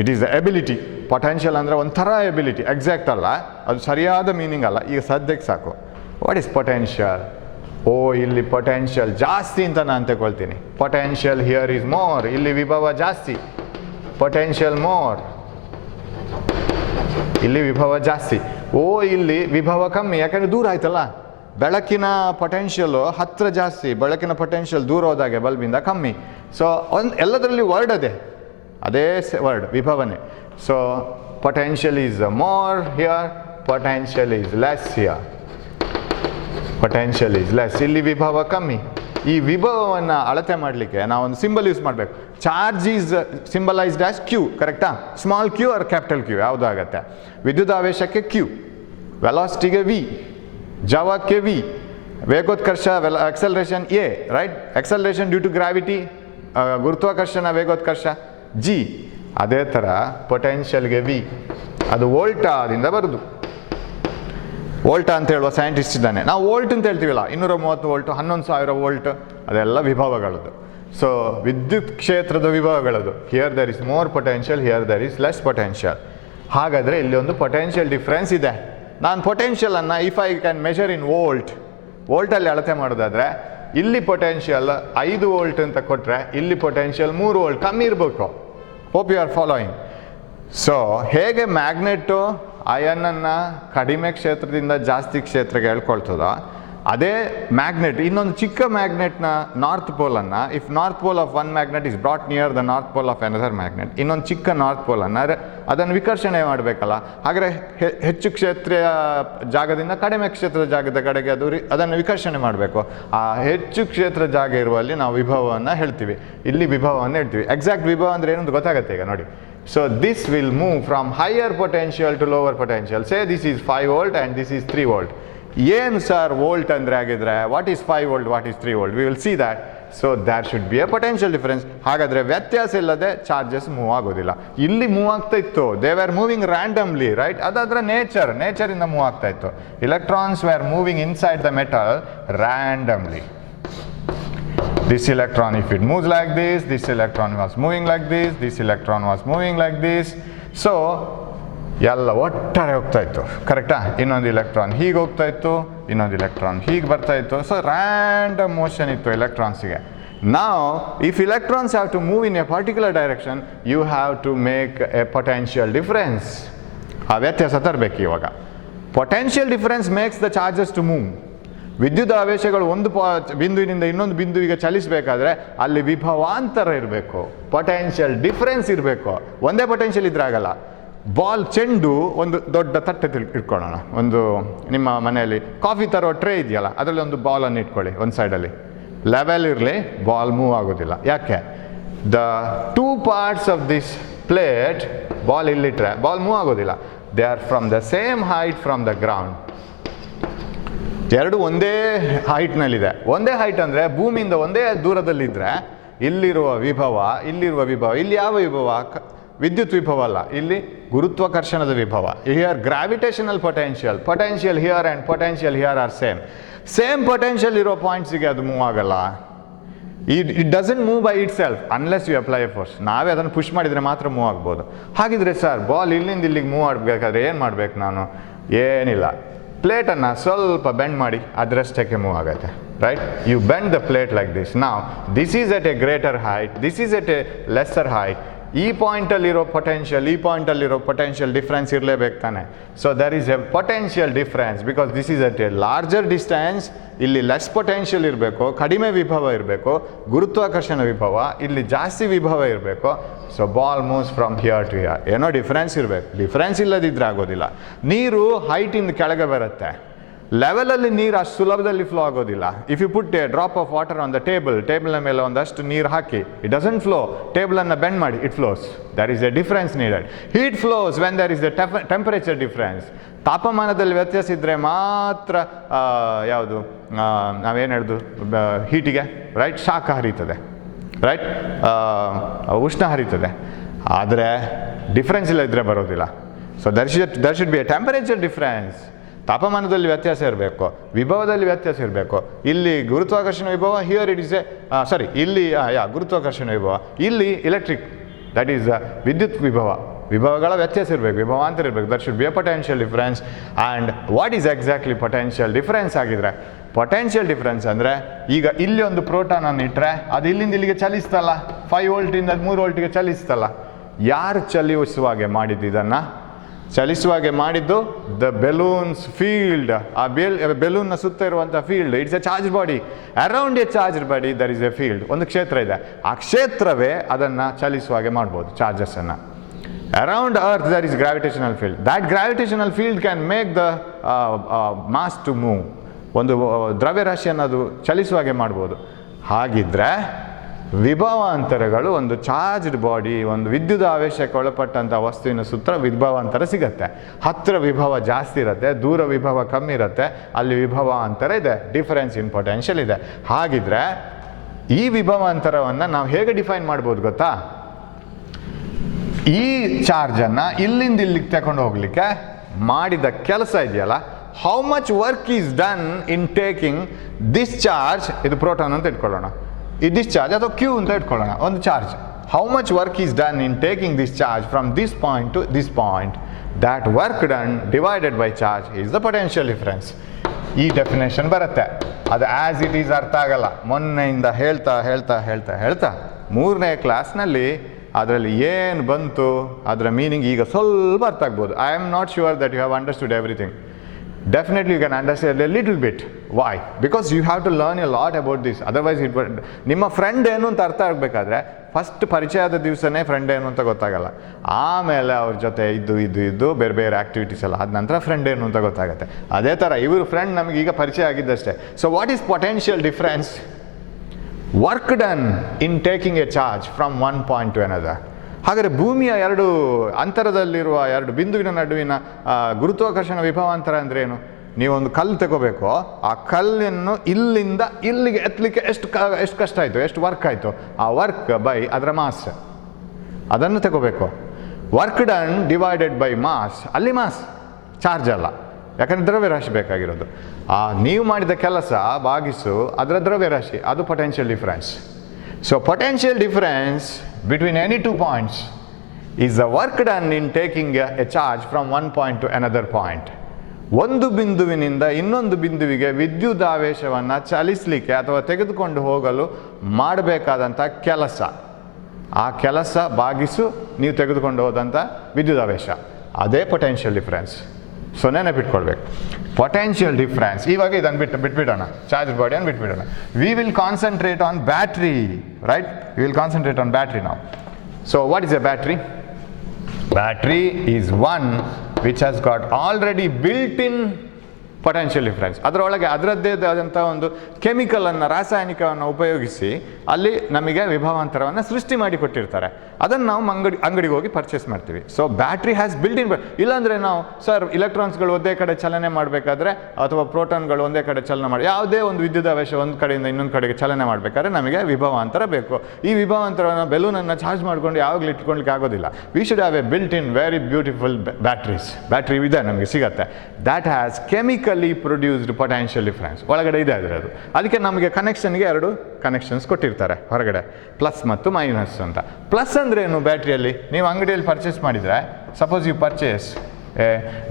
It is the ability. Potential ಅಂದರೆ ಒಂಥರ ಎಬಿಲಿಟಿ, ಎಕ್ಸಾಕ್ಟ್ ಅಲ್ಲ, ಅದು ಸರಿಯಾದ ಮೀನಿಂಗ್ ಅಲ್ಲ, ಈಗ ಸದ್ಯಕ್ಕೆ ಸಾಕು. What is potential? ಓ, ಇಲ್ಲಿ ಪೊಟೆನ್ಷಿಯಲ್ ಜಾಸ್ತಿ ಅಂತ ನಾನು ತಗೊಳ್ತೀನಿ. ಪೊಟೆನ್ಷಿಯಲ್ ಹಿಯರ್ ಈಸ್ ಮೋರ್, ಇಲ್ಲಿ ವಿಭವ ಜಾಸ್ತಿ. ಪೊಟೆನ್ಷಿಯಲ್ ಮೋರ್, ಇಲ್ಲಿ ವಿಭವ ಜಾಸ್ತಿ. ಓ, ಇಲ್ಲಿ ವಿಭವ ಕಮ್ಮಿ, ಯಾಕಂದರೆ ದೂರ ಆಯ್ತಲ್ಲ. ಬೆಳಕಿನ ಪೊಟೆನ್ಷಿಯಲು ಹತ್ತಿರ ಜಾಸ್ತಿ, ಬೆಳಕಿನ ಪೊಟೆನ್ಷಿಯಲ್ ದೂರ ಹೋದಾಗೆ ಬಲ್ಬಿಂದ ಕಮ್ಮಿ. ಸೊ ಎಲ್ಲದರಲ್ಲಿ ವರ್ಡ್ ಅದೇ ವರ್ಡ್ ವಿಭವನೆ. So potential is more here, potential is less here. Potential is less, ಇಲ್ಲಿ ವಿಭವ ಕಮ್ಮಿ. ಈ ವಿಭವವನ್ನು ಅಳತೆ ಮಾಡಲಿಕ್ಕೆ ನಾವೊಂದು ಸಿಂಬಲ್ ಯೂಸ್ ಮಾಡಬೇಕು. Charge is symbolized as Q, ಕರೆಕ್ಟಾ? Small Q or capital Q, ಯಾವುದಾಗತ್ತೆ? ವಿದ್ಯುತ್ ಆವೇಶಕ್ಕೆ ಕ್ಯೂ, ವೆಲಾಸಿಟಿಗೆ ವಿ, ಜವಕ್ಕೆ ವಿ, ವೇಗೋತ್ಕರ್ಷ acceleration A, right? Acceleration due to gravity, ಗುರುತ್ವಾಕರ್ಷಣ ವೇಗೋತ್ಕರ್ಷ ಜಿ. ಅದೇ ಥರ ಪೊಟೆನ್ಷಿಯಲ್ಗೆ ವಿ, ಅದು ವೋಲ್ಟಾದಿಂದ ಬರೋದು. ವೋಲ್ಟಾ ಅಂತ ಹೇಳುವ ಸೈಂಟಿಸ್ಟ್ ಇದ್ದಾನೆ. ನಾವು ವೋಲ್ಟ್ ಅಂತ ಹೇಳ್ತೀವಲ್ಲ, 230 ವೋಲ್ಟ್, 11,000 ವೋಲ್ಟ್, ಅದೆಲ್ಲ ವಿಭವಗಳದು. ಸೊ ವಿದ್ಯುತ್ ಕ್ಷೇತ್ರದ ವಿಭವಗಳದು. Here there is more potential, here there is less potential. ಹಾಗಾದರೆ ಇಲ್ಲಿ ಒಂದು ಪೊಟೆನ್ಷಿಯಲ್ ಡಿಫ್ರೆನ್ಸ್ ಇದೆ. ನಾನು ಪೊಟೆನ್ಷಿಯಲನ್ನು if I can measure in ವೋಲ್ಟಲ್ಲಿ ಅಳತೆ ಮಾಡೋದಾದರೆ ಇಲ್ಲಿ ಪೊಟೆನ್ಷಿಯಲ್ 5 ವೋಲ್ಟ್ ಅಂತ ಕೊಟ್ಟರೆ ಇಲ್ಲಿ ಪೊಟೆನ್ಷಿಯಲ್ 3 ವೋಲ್ಟ್ ಕಮ್ಮಿ ಇರಬೇಕು. Hope you are following. So ಹೇಗೆ ಮ್ಯಾಗ್ನೆಟ್ಟು ಅಯನನ್ನು ಕಡಿಮೆ ಕ್ಷೇತ್ರದಿಂದ ಜಾಸ್ತಿ ಕ್ಷೇತ್ರಕ್ಕೆ ಎಳ್ಕೊಳ್ತದೋ, ಅದೇ ಮ್ಯಾಗ್ನೆಟ್ ಇನ್ನೊಂದು ಚಿಕ್ಕ ಮ್ಯಾಗ್ನೆಟ್ನ ನಾರ್ತ್ ಪೋಲನ್ನು, if north pole of one magnet is brought near the north pole of another magnet, ಇನ್ನೊಂದು ಚಿಕ್ಕ ನಾರ್ತ್ ಪೋಲನ್ನು ಅದನ್ನು ವಿಕರ್ಷಣೆ ಮಾಡಬೇಕಲ್ಲ, ಹಾಗಾದರೆ ಹೆಚ್ಚು ಕ್ಷೇತ್ರೀಯ ಜಾಗದಿಂದ ಕಡಿಮೆ ಕ್ಷೇತ್ರದ ಜಾಗದ ಕಡೆಗೆ ಅದನ್ನು ವಿಕರ್ಷಣೆ ಮಾಡಬೇಕು. ಆ ಹೆಚ್ಚು ಕ್ಷೇತ್ರ ಜಾಗ ಇರುವಲ್ಲಿ ನಾವು ವಿಭವವನ್ನು ಹೇಳ್ತೀವಿ, ಇಲ್ಲಿ ವಿಭವವನ್ನು ಹೇಳ್ತೀವಿ. ಎಕ್ಸಾಕ್ಟ್ ವಿಭವ ಅಂದರೆ ಏನೊಂದು ಗೊತ್ತಾಗುತ್ತೆ ಈಗ ನೋಡಿ. So this will move from higher potential to lower potential. Say this is 5 volt and this is 3 volt. ಏನು ಸರ್ ವೋಲ್ಟ್ ಅಂದರೆ ಆಗಿದ್ರೆ what is 5 volt, what is 3 volt? We will see that. So there should be A potential difference. ಹಾಗಾದರೆ ವ್ಯತ್ಯಾಸ ಇಲ್ಲದೆ charges move ಆಗೋದಿಲ್ಲ. ಇಲ್ಲಿ move ಆಗ್ತಾ ಇತ್ತು, they are moving randomly, right? ಅದಾದರೆ ನೇಚರಿಂದ ಮೂವ್ ಆಗ್ತಾ ಇತ್ತು. Electrons were moving inside the metal randomly. This electron, if it moves like this electron was moving like this electron was moving like this. So ಎಲ್ಲ ಒಟ್ಟಾರೆ ಹೋಗ್ತಾ ಇತ್ತು, ಕರೆಕ್ಟಾ? ಇನ್ನೊಂದು ಎಲೆಕ್ಟ್ರಾನ್ ಹೀಗೆ ಹೋಗ್ತಾ ಇತ್ತು, ಇನ್ನೊಂದು ಎಲೆಕ್ಟ್ರಾನ್ ಹೀಗೆ ಬರ್ತಾ ಇತ್ತು. ಸೊ ರ್ಯಾಂಡಮ್ ಮೋಷನ್ ಇತ್ತು ಎಲೆಕ್ಟ್ರಾನ್ಸಿಗೆ. Now if electrons have to move in a particular direction, you have to make a potential difference. ಆ ವ್ಯತ್ಯಾಸ ತರಬೇಕು. ಇವಾಗ potential difference makes the charges to move. ವಿದ್ಯುತ್ ಆವೇಶಗಳು ಒಂದು ಬಿಂದುವಿನಿಂದ ಇನ್ನೊಂದು ಬಿಂದುವಿಗೆ ಚಲಿಸಬೇಕಾದ್ರೆ ಅಲ್ಲಿ ವಿಭವಾಂತರ ಇರಬೇಕು, ಪೊಟೆನ್ಷಿಯಲ್ ಡಿಫರೆನ್ಸ್ ಇರಬೇಕು. ಒಂದೇ ಪೊಟೆನ್ಷಿಯಲ್ ಇದ್ರೆ ಆಗಲ್ಲ. ಬಾಲ್ ಚೆಂಡು ಒಂದು ದೊಡ್ಡ ತಟ್ಟೆ ಇಟ್ಕೊಳ್ಳೋಣ, ಒಂದು ನಿಮ್ಮ ಮನೆಯಲ್ಲಿ ಕಾಫಿ ತರೋ ಟ್ರೇ ಇದೆಯಲ್ಲ, ಅದರಲ್ಲಿ ಒಂದು ಬಾಲನ್ನು ಇಟ್ಕೊಳ್ಳಿ ಒಂದು ಸೈಡಲ್ಲಿ. ಲೆವೆಲ್ ಇರಲಿ, ಬಾಲ್ ಮೂವ್ ಆಗೋದಿಲ್ಲ. ಯಾಕೆ? The 2 parts of this plate, ball ಇಲ್ಲಿಟ್ರೆ ಬಾಲ್ ಮೂವ್ ಆಗೋದಿಲ್ಲ. They are from the same height from the ground. ಎರಡು ಒಂದೇ ಹೈಟ್ನಲ್ಲಿದೆ. ಒಂದೇ ಹೈಟ್ ಅಂದರೆ ಭೂಮಿಯಿಂದ ಒಂದೇ ದೂರದಲ್ಲಿದ್ದರೆ ಇಲ್ಲಿರುವ ವಿಭವ, ಇಲ್ಲಿ ಯಾವ ವಿಭವ? ವಿದ್ಯುತ್ ವಿಭವ ಅಲ್ಲ, ಇಲ್ಲಿ ಗುರುತ್ವಾಕರ್ಷಣದ ವಿಭವ. Here gravitational potential here and potential here are same potential ಇರೋ ಪಾಯಿಂಟ್ಸಿಗೆ ಅದು ಮೂವ್ ಆಗಲ್ಲ. It doesn't move by itself unless you apply a force. ನಾವೇ ಅದನ್ನು ಪುಷ್ ಮಾಡಿದರೆ ಮಾತ್ರ ಮೂವ್ ಆಗ್ಬೋದು. ಹಾಗಿದ್ರೆ ಸರ್ ಬಾಲ್ ಇಲ್ಲಿಂದ ಇಲ್ಲಿಗೆ ಮೂವ್ ಆಗಬೇಕಾದ್ರೆ ಏನು ಮಾಡಬೇಕು ನಾನು? ಏನಿಲ್ಲ, ಪ್ಲೇಟನ್ನು ಸ್ವಲ್ಪ ಬೆಂಡ್ ಮಾಡಿ ಅದರಷ್ಟಕ್ಕೆ ಮೂವ್ ಆಗುತ್ತೆ, right? You bend the plate like this. Now this is at a greater height, this is at a lesser height. ಈ ಪಾಯಿಂಟಲ್ಲಿರೋ ಪೊಟೆನ್ಷಿಯಲ್ ಡಿಫ್ರೆನ್ಸ್ ಇರಲೇಬೇಕು ತಾನೆ. So there is a potential difference because this is at a larger distance. ಇಲ್ಲಿ less potential ಇರಬೇಕು, ಕಡಿಮೆ ವಿಭವ ಇರಬೇಕು, ಗುರುತ್ವಾಕರ್ಷಣ ವಿಭವ. ಇಲ್ಲಿ ಜಾಸ್ತಿ ವಿಭವ ಇರಬೇಕು. So ball moves from here to here. ಏನೋ ಡಿಫ್ರೆನ್ಸ್ ಇರಬೇಕು. ಡಿಫ್ರೆನ್ಸ್ ಇಲ್ಲದಿದ್ದರೆ ಆಗೋದಿಲ್ಲ. ನೀರು ಹೈಟಿಂದ ಕೆಳಗೆ ಬರುತ್ತೆ, ಲೆವೆಲಲ್ಲಿ ನೀರು ಅಷ್ಟು ಸುಲಭದಲ್ಲಿ ಫ್ಲೋ ಆಗೋದಿಲ್ಲ. If you put a drop of water on the ಟೇಬಲ್ನ ಮೇಲೆ ಒಂದಷ್ಟು ನೀರು ಹಾಕಿ, ಇಟ್ ಡಸಂಟ್ ಫ್ಲೋ. ಟೇಬಲನ್ನು ಬೆಂಡ್ ಮಾಡಿ, it flows. There is a difference needed. Heat flows when there is a temperature difference. ತಾಪಮಾನದಲ್ಲಿ ವ್ಯತ್ಯಾಸ ಇದ್ದರೆ ಮಾತ್ರ ಯಾವುದು ನಾವೇನು ಹೇಳ್ದು ಹೀಟಿಗೆ, ರೈಟ್? ಶಾಖ ಹರಿತದೆ, ರೈಟ್? ಉಷ್ಣ ಹರಿತದೆ. ಆದರೆ ಡಿಫ್ರೆನ್ಸ್ ಇಲ್ಲ ಇದ್ದರೆ ಬರೋದಿಲ್ಲ. So there should be a temperature difference. ತಾಪಮಾನದಲ್ಲಿ ವ್ಯತ್ಯಾಸ ಇರಬೇಕು, ವಿಭವದಲ್ಲಿ ವ್ಯತ್ಯಾಸ ಇರಬೇಕು. ಇಲ್ಲಿ ಗುರುತ್ವಾಕರ್ಷಣ ವಿಭವ, ಹಿಯರ್ ಇಟ್ ಇಸ್ ಎ ಇಲ್ಲಿ ಗುರುತ್ವಾಕರ್ಷಣ ವಿಭವ, ಇಲ್ಲಿ ಎಲೆಕ್ಟ್ರಿಕ್, ದಟ್ ಈಸ್ ವಿದ್ಯುತ್ ವಿಭವ. ವಿಭವಗಳ ವ್ಯತ್ಯಾಸ ಇರಬೇಕು, ವಿಭವಾಂತರ ಇರಬೇಕು. That should be A potential difference. And what is exactly potential difference ಆಗಿದ್ರೆ? ಪೊಟೆನ್ಷಿಯಲ್ ಡಿಫರೆನ್ಸ್ ಅಂದರೆ ಈಗ ಇಲ್ಲಿ ಒಂದು ಪ್ರೋಟಾನನ್ನು ಇಟ್ಟರೆ ಅದು ಇಲ್ಲಿಂದ ಇಲ್ಲಿಗೆ ಚಲಿಸ್ತಲ್ಲ, 5 ವೋಲ್ಟಿಂದ 3 ವೋಲ್ಟಿಗೆ ಚಲಿಸ್ತಲ್ಲ. ಯಾರು ಚಲಿಸುವಾಗೆ ಮಾಡಿದ್ದು ಇದನ್ನು? ಚಲಿಸುವಾಗೆ ಮಾಡಿದ್ದು ದ ಬೆಲೂನ್ಸ್ ಫೀಲ್ಡ್. ಆ ಬೆಲೂನ್ನ ಸುತ್ತ ಇರುವಂಥ field, it's a charge body. Around a charge body there is a field. ಒಂದು ಕ್ಷೇತ್ರ ಇದೆ, ಆ ಕ್ಷೇತ್ರವೇ ಅದನ್ನು ಚಲಿಸುವಾಗೆ ಮಾಡ್ಬೋದು ಚಾರ್ಜಸ್ಸನ್ನು. Around earth there is gravitational field. That gravitational field can make the mass to move. ಒಂದು ದ್ರವ್ಯರಾಶಿಯನ್ನು ಅದು ಚಲಿಸುವಾಗೆ ಮಾಡ್ಬೋದು. ಹಾಗಿದ್ರೆ ವಿಭವಾಂತರಗಳು ಒಂದು ಚಾರ್ಜ್ಡ್ ಬಾಡಿ, ಒಂದು ವಿದ್ಯುತ್ ಆವೇಶಕ್ಕೆ ಒಳಪಟ್ಟಂಥ ವಸ್ತುವಿನ ಸುತ್ತ ವಿಭವಾಂತರ ಸಿಗುತ್ತೆ. ಹತ್ತಿರ ವಿಭವ ಜಾಸ್ತಿ ಇರುತ್ತೆ, ದೂರ ವಿಭವ ಕಮ್ಮಿ ಇರುತ್ತೆ, ಅಲ್ಲಿ ವಿಭವಾಂತರ ಇದೆ, ಡಿಫರೆನ್ಸ್ ಇನ್ ಪೊಟೆನ್ಷಿಯಲ್ ಇದೆ. ಹಾಗಿದ್ರೆ ಈ ವಿಭವಾಂತರವನ್ನು ನಾವು ಹೇಗೆ ಡಿಫೈನ್ ಮಾಡ್ಬೋದು ಗೊತ್ತಾ? ಈ ಚಾರ್ಜನ್ನು ಇಲ್ಲಿಂದ ಇಲ್ಲಿಗೆ ತಗೊಂಡು ಹೋಗ್ಲಿಕ್ಕೆ ಮಾಡಿದ ಕೆಲಸ ಇದೆಯಲ್ಲ, how much work is done in taking this charge. ಇದು ಪ್ರೋಟಾನ್ ಅಂತ ಇಟ್ಕೊಳ್ಳೋಣ, ಈ ಡಿಸ್ಚಾರ್ಜ್ ಅಥವಾ ಕ್ಯೂ ಅಂತ ಇಟ್ಕೊಳ್ಳೋಣ, ಒಂದು charge. How much work is done in taking this charge from this point to this point. That work done divided by charge is the potential difference. ಈ definition ಬರುತ್ತೆ. ಅದು ಆ್ಯಸ್ ಇಟ್ ಈಸ್ ಅರ್ಥ ಆಗಲ್ಲ. ಮೊನ್ನೆಯಿಂದ ಹೇಳ್ತಾ ಹೇಳ್ತಾ ಹೇಳ್ತಾ ಹೇಳ್ತಾ 3ನೇ ಕ್ಲಾಸ್ನಲ್ಲಿ ಅದರಲ್ಲಿ ಏನು ಬಂತು ಅದರ ಮೀನಿಂಗ್ ಈಗ ಸ್ವಲ್ಪ ಅರ್ಥ ಆಗ್ಬೋದು. I am not sure that you have understood everything. Definitely you can understand a little bit. Why? Because you have to learn a lot about this. Otherwise it would, ನಿಮ್ಮ ಫ್ರೆಂಡ್ ಏನು ಅಂತ ಅರ್ಥ ಆಗಬೇಕಾದ್ರೆ first ಪರಿಚಯದ ದಿವಸನೇ friend ಏನು ಅಂತ ಗೊತ್ತಾಗಲ್ಲ. ಆಮೇಲೆ ಅವ್ರ ಜೊತೆ ಇದ್ದು ಬೇರೆ ಬೇರೆ ಆ್ಯಕ್ಟಿವಿಟೀಸ್ ಎಲ್ಲ ಆದ ನಂತರ ಫ್ರೆಂಡ್ ಏನು ಅಂತ ಗೊತ್ತಾಗುತ್ತೆ. ಅದೇ ಥರ ಇವರು ಫ್ರೆಂಡ್ ನಮಗೆ ಈಗ ಪರಿಚಯ ಆಗಿದ್ದಷ್ಟೇ. So what is potential difference? Work done in taking a charge from one point to another. ಹಾಗಾದರೆ ಭೂಮಿಯ ಅಂತರದಲ್ಲಿರುವ 2 ಬಿಂದುವಿನ ನಡುವಿನ ಗುರುತ್ವಾಕರ್ಷಣ ವಿಭವಾಂತರ ಅಂದರೆ ಏನು? ನೀವೊಂದು ಕಲ್ಲು ತಗೋಬೇಕು, ಆ ಕಲ್ಲನ್ನು ಇಲ್ಲಿಂದ ಇಲ್ಲಿಗೆ ಎತ್ತಲಿಕ್ಕೆ ಎಷ್ಟು ಕಷ್ಟ ಆಯಿತು, ಎಷ್ಟು ವರ್ಕ್ ಆಯಿತು, ಆ ವರ್ಕ್ ಬೈ ಅದರ ಮಾಸ್, ಅದನ್ನು ತಗೋಬೇಕು. Work done divided by mass, ಅಲ್ಲಿ ಮಾಸ್ ಚಾರ್ಜ್ ಅಲ್ಲ, ಯಾಕಂದರೆ ದ್ರವ್ಯರಾಶಿ ಬೇಕಾಗಿರೋದು. ನೀವು ಮಾಡಿದ ಕೆಲಸ ಭಾಗಿಸು ಅದರ ದ್ರವ್ಯರಾಶಿ, ಅದು potential difference. So potential difference between any 2 points is the work done in taking a charge from one point to another point. ಒಂದು ಬಿಂದುವಿನಿಂದ ಇನ್ನೊಂದು ಬಿಂದುವಿಗೆ ವಿದ್ಯುದಾವೇಶವನ್ನು ಚಲಿಸಲಿಕ್ಕೆ ಅಥವಾ ತೆಗೆದುಕೊಂಡು ಹೋಗಲು ಮಾಡಬೇಕಾದಂಥ ಕೆಲಸ, ಆ ಕೆಲಸ ಭಾಗಿಸು ನೀವು ತೆಗೆದುಕೊಂಡು ಹೋದಂಥ ವಿದ್ಯುದಾವೇಶ, ಅದೇ ಪೊಟೆನ್ಷಿಯಲ್ ಡಿಫರೆನ್ಸ್. ಸೊ ನೆನಪಿಟ್ಕೊಳ್ಬೇಕು ಪೊಟೆನ್ಷಿಯಲ್ ಡಿಫ್ರೆನ್ಸ್. ಇವಾಗ ಇದನ್ನು ಬಿಟ್ಬಿಡೋಣ, ಚಾರ್ಜ್ ಬಾಡಿಯನ್ನು ಬಿಟ್ಬಿಡೋಣ. We will concentrate on battery, right? We will concentrate on battery ನಾವು. So what is a battery? Battery is one which has got already built in potential difference. ಅದರೊಳಗೆ ಅದರದ್ದೇ ಆದಂಥ ಒಂದು ಕೆಮಿಕಲನ್ನು, ರಾಸಾಯನಿಕವನ್ನು ಉಪಯೋಗಿಸಿ ಅಲ್ಲಿ ನಮಗೆ ವಿಭವಾಂತರವನ್ನು ಸೃಷ್ಟಿ ಮಾಡಿ ಕೊಟ್ಟಿರ್ತಾರೆ. ಅದನ್ನು ನಾವು ಅಂಗಡಿಗೆ ಹೋಗಿ ಪರ್ಚೇಸ್ ಮಾಡ್ತೀವಿ. ಸೊ ಬ್ಯಾಟ್ರಿ ಹ್ಯಾಸ್ ಬಿಲ್ಡ್ ಇನ್. ಇಲ್ಲಾಂದರೆ ನಾವು ಸರ್ ಇಲೆಕ್ಟ್ರಾನ್ಸ್ಗಳು ಒಂದೇ ಕಡೆ ಚಲನೆ ಮಾಡಬೇಕಾದ್ರೆ ಅಥವಾ ಪ್ರೋಟಾನ್ಗಳು ಒಂದೇ ಕಡೆ ಚಲನೆ ಮಾಡಿ, ಯಾವುದೇ ಒಂದು ವಿದ್ಯುದಾವೇಶ ಒಂದು ಕಡೆಯಿಂದ ಇನ್ನೊಂದು ಕಡೆಗೆ ಚಲನೆ ಮಾಡಬೇಕಾದ್ರೆ ನಮಗೆ ವಿಭವಾಂತರ ಬೇಕು. ಈ ವಿಭವಾಂತರವನ್ನು ಬೆಲೂನನ್ನು ಚಾರ್ಜ್ ಮಾಡ್ಕೊಂಡು ಯಾವಾಗಲೂ ಇಟ್ಕೊಳ್ಲಿಕ್ಕೆ ಆಗೋದಿಲ್ಲ. V should have A built in very beautiful batteries. Battery ಇದೆ ನಮಗೆ ಸಿಗತ್ತೆ. That has chemically produced potential difference. ಒಳಗಡೆ ಇದೆ ಅದರದು. ಅದಕ್ಕೆ ನಮಗೆ ಕನೆಕ್ಷನ್ಗೆ 2 ಕನೆಕ್ಷನ್ಸ್ ಕೊಟ್ಟಿರ್ತಾರೆ ಹೊರಗಡೆ, ಪ್ಲಸ್ ಮತ್ತು ಮೈನಸ್ ಅಂತ. ಪ್ಲಸ್ ಅಂದರೆ ಏನು? ಬ್ಯಾಟ್ರಿಯಲ್ಲಿ ನೀವು ಅಂಗಡಿಯಲ್ಲಿ ಪರ್ಚೇಸ್ ಮಾಡಿದರೆ, suppose you purchase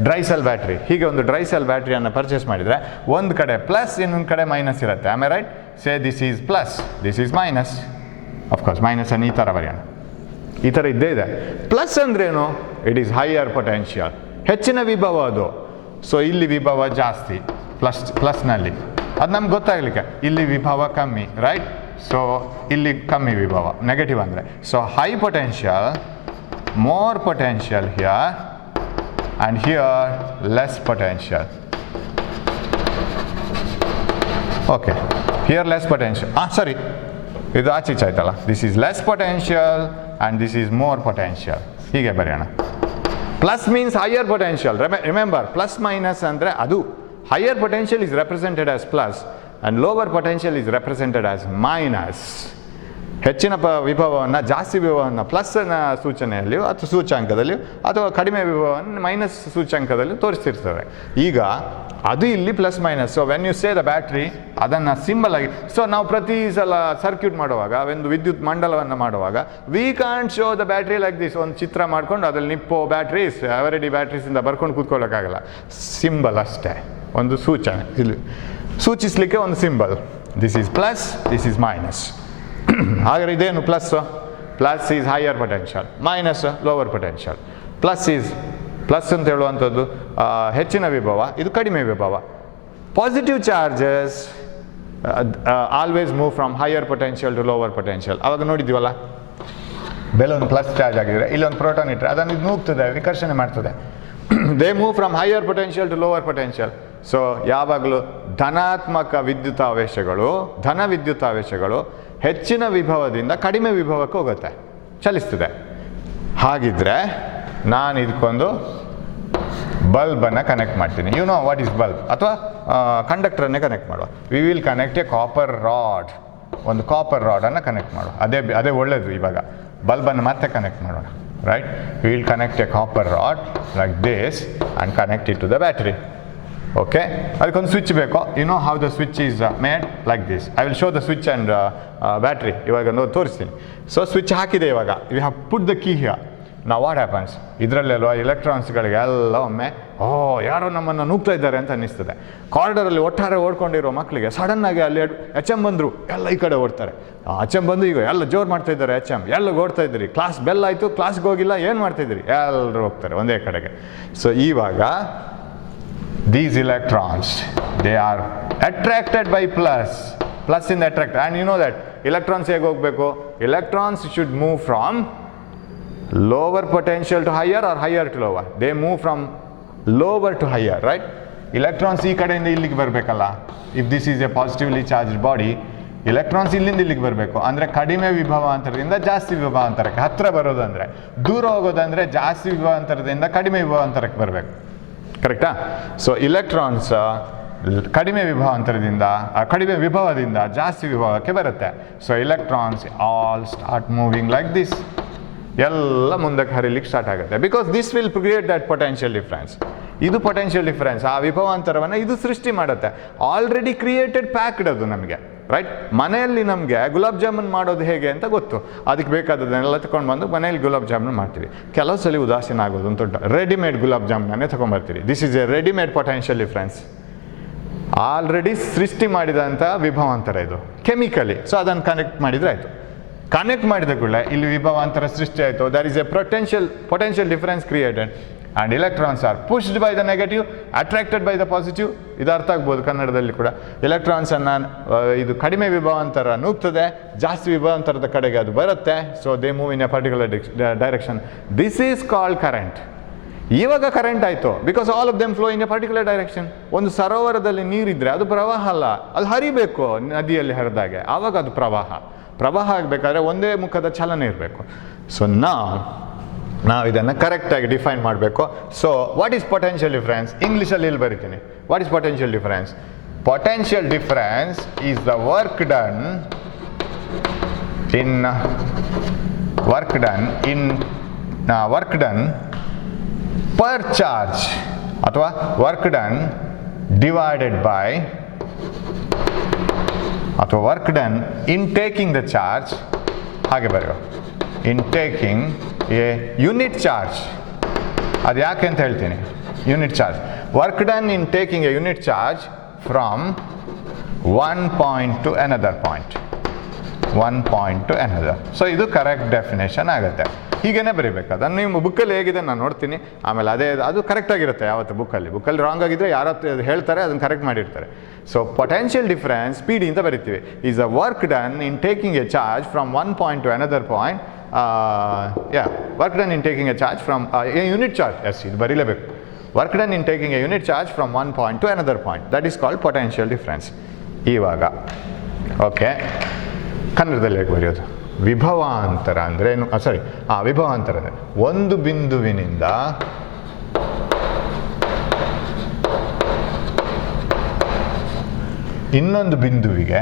dry cell battery, ಹೀಗೆ ಒಂದು ಡ್ರೈ ಸೆಲ್ ಬ್ಯಾಟ್ರಿಯನ್ನು ಪರ್ಚೇಸ್ ಮಾಡಿದರೆ ಒಂದು ಕಡೆ ಪ್ಲಸ್ ಇನ್ನೊಂದು ಕಡೆ ಮೈನಸ್ ಇರುತ್ತೆ. ಆಮೇಲೆ right say this is plus, this is minus. Of course ಮೈನಸನ್ನು ಈ ಥರ ಬರೆಯೋಣ, ಈ ಥರ ಇದ್ದೇ ಇದೆ. ಪ್ಲಸ್ ಅಂದ್ರೇನು? ಇಟ್ ಈಸ್ ಹೈಯರ್ ಪೊಟೆನ್ಷಿಯಲ್, ಹೆಚ್ಚಿನ ವಿಭವ ಅದು. ಸೊ ಇಲ್ಲಿ ವಿಭವ ಜಾಸ್ತಿ ಪ್ಲಸ್ನಲ್ಲಿ, ಅದು ನಮ್ಗೆ ಗೊತ್ತಾಗಲಿಕ್ಕೆ. ಇಲ್ಲಿ ವಿಭವ ಕಮ್ಮಿ, ರೈಟ್? ಸೊ ಇಲ್ಲಿ ಕಮ್ಮಿ ವಿಭವ, ನೆಗೆಟಿವ್ ಅಂದರೆ. So high potential, more potential here, and here less potential. Okay, here less potential. ಸರಿ, ಇದು ಆಚೀಚೆ ಆಯ್ತಲ್ಲ. This is less potential and this is more potential. ಹೀಗೆ ಬರೆಯೋಣ. Plus means higher potential. Remember, plus minus ಅಂದರೆ ಅದು. Higher potential is represented as plus and lower potential is represented as minus. ಹೆಚ್ಚಿನ ವಿಭವವನ್ನು, ಜಾಸ್ತಿ ವಿಭವವನ್ನು ಪ್ಲಸ್ನ ಸೂಚನೆಯಲ್ಲಿಯೋ ಅಥವಾ ಸೂಚ್ಯಾಂಕದಲ್ಲಿಯೋ ಅಥವಾ ಕಡಿಮೆ ವಿಭವವನ್ನು ಮೈನಸ್ ಸೂಚ್ಯಾಂಕದಲ್ಲಿ ತೋರಿಸ್ತಿರ್ತವೆ. ಈಗ ಅದು ಇಲ್ಲಿ plus minus. So when you say the battery, ಅದನ್ನು ಸಿಂಬಲ್ ಆಗಿ. ಸೊ ನಾವು ಪ್ರತಿ ಸಲ ಸರ್ಕ್ಯೂಟ್ ಮಾಡುವಾಗ, ಒಂದು ವಿದ್ಯುತ್ ಮಂಡಲವನ್ನು ಮಾಡುವಾಗ, we can't show the battery like this. ಒಂದು ಚಿತ್ರ ಮಾಡ್ಕೊಂಡು ಅದ್ರಲ್ಲಿ ನಿಪ್ಪೋ ಬ್ಯಾಟ್ರೀಸ್, ಎವರಿಡಿ ಬ್ಯಾಟ್ರೀಸಿಂದ ಬರ್ಕೊಂಡು ಕೂತ್ಕೊಳ್ಳೋಕ್ಕಾಗಲ್ಲ. ಸಿಂಬಲ್ ಅಷ್ಟೇ, ಒಂದು ಸೂಚನೆ, ಇಲ್ಲಿ ಸೂಚಿಸಲಿಕ್ಕೆ ಒಂದು symbol. This is plus, this is minus. ಹಾಗಾದ್ರೆ ಇದೇನು? Plus is higher potential, minus lower potential. Plus ಅಂತ ಹೇಳುವಂಥದ್ದು ಹೆಚ್ಚಿನ ವಿಭವ, ಇದು ಕಡಿಮೆ ವಿಭವ. Positive charges always move from higher potential to lower potential. ಅವಾಗ ನೋಡಿದ್ದೀವಲ್ಲ, ಬೆಲೂನ್ ಪ್ಲಸ್ ಚಾರ್ಜ್ ಆಗಿದ್ರೆ ಇಲ್ಲೊಂದು ಪ್ರೋಟಾನ್ ಇಟ್ಟರೆ ಅದನ್ನು ಇದು ನೂಗ್ತದೆ, ವಿಕರ್ಷಣೆ ಮಾಡ್ತದೆ. They move from higher potential to lower potential. So ಯಾವಾಗಲೂ ಧನಾತ್ಮಕ ವಿದ್ಯುತಾವೇಶಗಳು, ಧನ ವಿದ್ಯುತಾವೇಶಗಳು ಹೆಚ್ಚಿನ ವಿಭವದಿಂದ ಕಡಿಮೆ ವಿಭವಕ್ಕೆ ಹೋಗುತ್ತೆ, ಚಲಿಸ್ತದೆ. ಹಾಗಿದ್ರೆ ನಾನು ಇದಕ್ಕೊಂದು ಬಲ್ಬನ್ನು ಕನೆಕ್ಟ್ ಮಾಡ್ತೀನಿ. You know what is bulb? ಅಥವಾ ಕಂಡಕ್ಟರನ್ನೇ ಕನೆಕ್ಟ್ ಮಾಡುವ. We will connect a copper rod. ಒಂದು ಕಾಪರ್ ರಾಡನ್ನು ಕನೆಕ್ಟ್ ಮಾಡುವ. ಅದೇ ಒಳ್ಳೆಯದು. ಇವಾಗ ಬಲ್ಬನ್ನು ಮತ್ತೆ ಕನೆಕ್ಟ್ ಮಾಡೋಣ, right? We will connect a copper rod like this and connect it to the battery. Okay, ಅದಕ್ಕೊಂದು ಸ್ವಿಚ್ ಬೇಕು. You know how the switch is made like this. I will show the switch and battery. ಇವಾಗ ತೋರಿಸ್ತೀನಿ. So switch ಹಾಕಿದೆ ಇವಾಗ. You have put the key here. ನಾವು what happens, ಇದರಲ್ಲೆಲ್ವ ಎಲೆಕ್ಟ್ರಾನ್ಸ್ಗಳಿಗೆ ಎಲ್ಲ ಒಮ್ಮೆ ಯಾರೋ ನಮ್ಮನ್ನು ನುಗ್ತಾ ಇದ್ದಾರೆ ಅಂತ ಅನ್ನಿಸ್ತದೆ. ಕಾರಿಡಾರಲ್ಲಿ ಒಟ್ಟಾರೆ ಓಡ್ಕೊಂಡಿರೋ ಮಕ್ಕಳಿಗೆ ಸಡನ್ನಾಗಿ ಅಲ್ಲಿ ಎಚ್ ಎಮ್ ಬಂದರು, ಎಲ್ಲ ಈ ಕಡೆ ಓಡ್ತಾರೆ. ಎಚ್ ಎಮ್ ಬಂದು ಈಗ ಎಲ್ಲ ಜೋರು ಮಾಡ್ತಾ ಇದ್ದಾರೆ, ಎಚ್ ಎಮ್ ಎಲ್ಲ ಓಡ್ತಾ ಇದ್ದೀರಿ, ಕ್ಲಾಸ್ ಬೆಲ್ ಆಯಿತು, ಕ್ಲಾಸ್ಗೆ ಹೋಗಿಲ್ಲ, ಏನು ಮಾಡ್ತಾಯಿದ್ದೀರಿ, ಎಲ್ಲರೂ ಹೋಗ್ತಾರೆ ಒಂದೇ ಕಡೆಗೆ. ಸೊ ಇವಾಗ these electrons, they are attracted by plus in the attract, and you know that electrons ಹೇಗೆ ಹೋಗಬೇಕು, electrons should move from lower potential to higher or higher to lower. They move from lower to higher, right? Electrons ಈ ಕಡೆಯಿಂದ ಇಲ್ಲಿಗೆ ಬರಬೇಕಲ್ಲ. if this is a positively charged body, electrons ಇಲ್ಲಿಂದ ಇಲ್ಲಿಗೆ ಬರಬೇಕು ಅಂದರೆ ಕಡಿಮೆ ವಿಭವಾಂತರದಿಂದ ಜಾಸ್ತಿ ವಿಭವಾಂತರಕ್ಕೆ ಹತ್ತಿರ ಬರೋದಂದರೆ, ದೂರ ಹೋಗೋದಂದರೆ ಜಾಸ್ತಿ ವಿಭವಾಂತರದಿಂದ ಕಡಿಮೆ ವಿಭವಾಂತರಕ್ಕೆ ಬರಬೇಕು. ಕರೆಕ್ಟಾ? ಸೊ ಇಲೆಕ್ಟ್ರಾನ್ಸ್ ಕಡಿಮೆ ವಿಭವದಿಂದ ಜಾಸ್ತಿ ವಿಭವಕ್ಕೆ ಬರುತ್ತೆ. So electrons all start moving like this, ಎಲ್ಲ ಮುಂದಕ್ಕೆ ಹರಿಲಿಕ್ಕೆ ಸ್ಟಾರ್ಟ್ ಆಗುತ್ತೆ. Because this will create that potential difference. ಇದು ಪೊಟೆನ್ಷಿಯಲ್ ಡಿಫ್ರೆನ್ಸ್, ಆ ವಿಭವಾಂತರವನ್ನು ಇದು ಸೃಷ್ಟಿ ಮಾಡುತ್ತೆ. ಆಲ್ರೆಡಿ ಕ್ರಿಯೇಟೆಡ್ ಪ್ಯಾಕ್ಡ್ ಅದು ನಮಗೆ, ರೈಟ್? ಮನೆಯಲ್ಲಿ ನಮಗೆ ಗುಲಾಬ್ ಜಾಮೂನ್ ಮಾಡೋದು ಹೇಗೆ ಅಂತ ಗೊತ್ತು, ಅದಕ್ಕೆ ಬೇಕಾದದನ್ನೆಲ್ಲ ತಗೊಂಡು ಬಂದು ಮನೆಯಲ್ಲಿ ಗುಲಾಬ್ ಜಾಮೂನ್ ಮಾಡ್ತೀವಿ. ಕೆಲವು ಸಲ ಉದಾಸೀನ ಆಗೋದು ಅಂತ ಉಂಟು, ರೆಡಿಮೇಡ್ ಗುಲಾಬ್ ಜಾಮೂನನ್ನೇ ತೊಗೊಂಬರ್ತೀವಿ. This is a readymade potential difference, already ಸೃಷ್ಟಿ ಮಾಡಿದಂಥ ವಿಭವಾಂತರ ಇದು ಕೆಮಿಕಲಿ. ಸೊ ಅದನ್ನು ಕನೆಕ್ಟ್ ಮಾಡಿದರೆ ಆಯಿತು. ಕನೆಕ್ಟ್ ಮಾಡಿದ ಕೂಡಲೇ ಇಲ್ಲಿ ವಿಭವಾಂತರ ಸೃಷ್ಟಿ ಆಯಿತು. There is a potential difference created and electrons are pushed by the negative, attracted by the positive. ಇದು ಅರ್ಥ ಆಗ್ಬೋದು ಕನ್ನಡದಲ್ಲಿ ಕೂಡ. ಎಲೆಕ್ಟ್ರಾನ್ಸನ್ನು ಇದು ಕಡಿಮೆ ವಿಭವಾಂತರ ನೂಗ್ತದೆ, ಜಾಸ್ತಿ ವಿಭವಾಂತರದ ಕಡೆಗೆ ಅದು ಬರುತ್ತೆ. So they move in a particular direction. This is called current. ಇವಾಗ ಕರೆಂಟ್ ಆಯಿತು because all of them flow in a particular direction. ಒಂದು ಸರೋವರದಲ್ಲಿ ನೀರಿದ್ದರೆ ಅದು ಪ್ರವಾಹ ಅಲ್ಲ, ಅದು ಹರಿಬೇಕು ನದಿಯಲ್ಲಿ ಹರಿದಾಗೆ, ಆವಾಗ ಅದು ಪ್ರವಾಹ. ಪ್ರವಾಹ ಆಗಬೇಕಾದ್ರೆ ಒಂದೇ ಮುಖದ ಚಲನೆ ಇರಬೇಕು. ಸೊ ನಾವು ಇದನ್ನು ಕರೆಕ್ಟಾಗಿ ಡಿಫೈನ್ ಮಾಡಬೇಕು. So what is potential difference? ಇಂಗ್ಲೀಷಲ್ಲಿ ಇಲ್ಲಿ ಬರಿತೀನಿ. What is potential difference? Potential difference is the work done per charge ಅಥವಾ ವರ್ಕ್ ಡನ್ ಡಿವೈಡೆಡ್ ಬೈ ಅಥವಾ work done in taking the charge, ಹಾಗೆ ಬರೆಯುವ, ಇನ್ ಟೇಕಿಂಗ್ ಎ ಯೂನಿಟ್ ಚಾರ್ಜ್. ಅದು ಯಾಕೆ ಅಂತ ಹೇಳ್ತೀನಿ. Unit charge, work done in taking a unit charge from one point to another point. So ಇದು correct definition ಆಗುತ್ತೆ. ಹೀಗೇ ಬರೀಬೇಕು. ಅದನ್ನು ನಿಮ್ಮ ಬುಕ್ಕಲ್ಲಿ ಹೇಗಿದೆ ನಾನು ನೋಡ್ತೀನಿ, ಆಮೇಲೆ ಅದು ಕರೆಕ್ಟಾಗಿರುತ್ತೆ. ಯಾವತ್ತು ಬುಕ್ಕಲ್ಲಿ ರಾಂಗ್ ಆಗಿದ್ದರೆ ಯಾರು ಹೇಳ್ತಾರೆ, ಅದನ್ನು ಕರೆಕ್ಟ್ ಮಾಡಿರ್ತಾರೆ. So potential difference P D ಅಂತ ಬರಿತೀವಿ. Is a work done in taking a charge from one point to another point. Work done in taking a charge from a unit charge. Yes, ಇದು ಬರೀಲೇಬೇಕು. Work done in taking a unit charge from one point to another point. That is called potential difference. ಇವಾಗ okay, ಕನ್ನಡದಲ್ಲಿ ಹೇಗೆ ಬರೆಯೋದು? ವಿಭವಾಂತರ ಅಂದರೆ ಏನು? ವಿಭವಾಂತರ ಅಂದರೆ ಒಂದು ಬಿಂದುವಿನಿಂದ ಇನ್ನೊಂದು ಬಿಂದುವಿಗೆ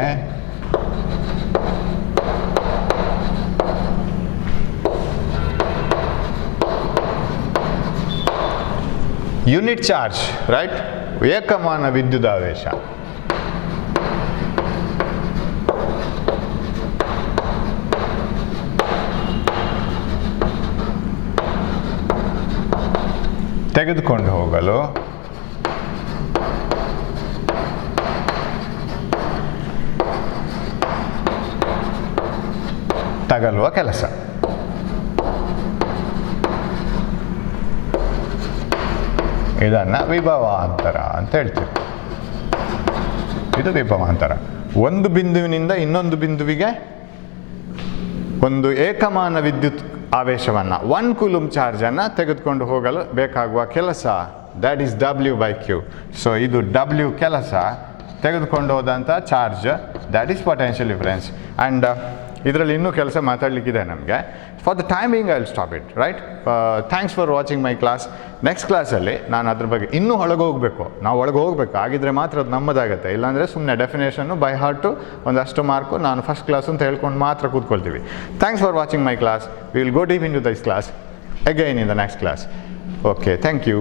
ಯೂನಿಟ್ ಚಾರ್ಜ್, ರೈಟ್? ಏಕಮಾನ ವಿದ್ಯುದಾವೇಶ. ತೆಗೆದುಕೊಂಡು ಹೋಗಲು ತಗಲುವ ಕೆಲಸ. ಇದನ್ನು ವಿಭವಾಂತರ ಅಂತ ಹೇಳ್ತೀವಿ. ಇದು ವಿಭವಾಂತರ. ಒಂದು ಬಿಂದುವಿನಿಂದ ಇನ್ನೊಂದು ಬಿಂದುವಿಗೆ ಒಂದು ಏಕಮಾನ ವಿದ್ಯುತ್ ಆವೇಶವನ್ನು, 1 ಕೂಲಂಬ್ ಚಾರ್ಜನ್ನು ತೆಗೆದುಕೊಂಡು ಹೋಗಲು ಬೇಕಾಗುವ ಕೆಲಸ, ದ್ಯಾಟ್ ಈಸ್ W/Q. ಸೊ ಇದು W ಕೆಲಸ, ತೆಗೆದುಕೊಂಡು ಹೋದಂಥ charge, that is potential difference. And ಇದರಲ್ಲಿ ಇನ್ನೂ ಕೆಲಸ ಮಾತಾಡಲಿಕ್ಕಿದೆ ನಮಗೆ. For the timing I will stop it, right? Thanks for watching my class. Next ಕ್ಲಾಸಲ್ಲಿ ನಾನು ಅದ್ರ ಬಗ್ಗೆ ಇನ್ನೂ ಒಳಗೆ ಹೋಗಬೇಕು. ನಾವು ಒಳಗೆ ಹೋಗಬೇಕು, ಆಗಿದ್ರೆ ಮಾತ್ರ ಅದು ನಮ್ಮದಾಗುತ್ತೆ. ಇಲ್ಲಾಂದರೆ ಸುಮ್ಮನೆ ಡೆಫಿನೇಷನ್ನು ಬೈ ಹಾರ್ಟು ಒಂದಷ್ಟು ಮಾರ್ಕು ನಾನು ಫಸ್ಟ್ ಕ್ಲಾಸ್ ಅಂತ ಹೇಳ್ಕೊಂಡು ಮಾತ್ರ ಕೂತ್ಕೊಳ್ತೀವಿ. Thanks for watching my class. We will go deep into this class again in the next class. Okay, thank you.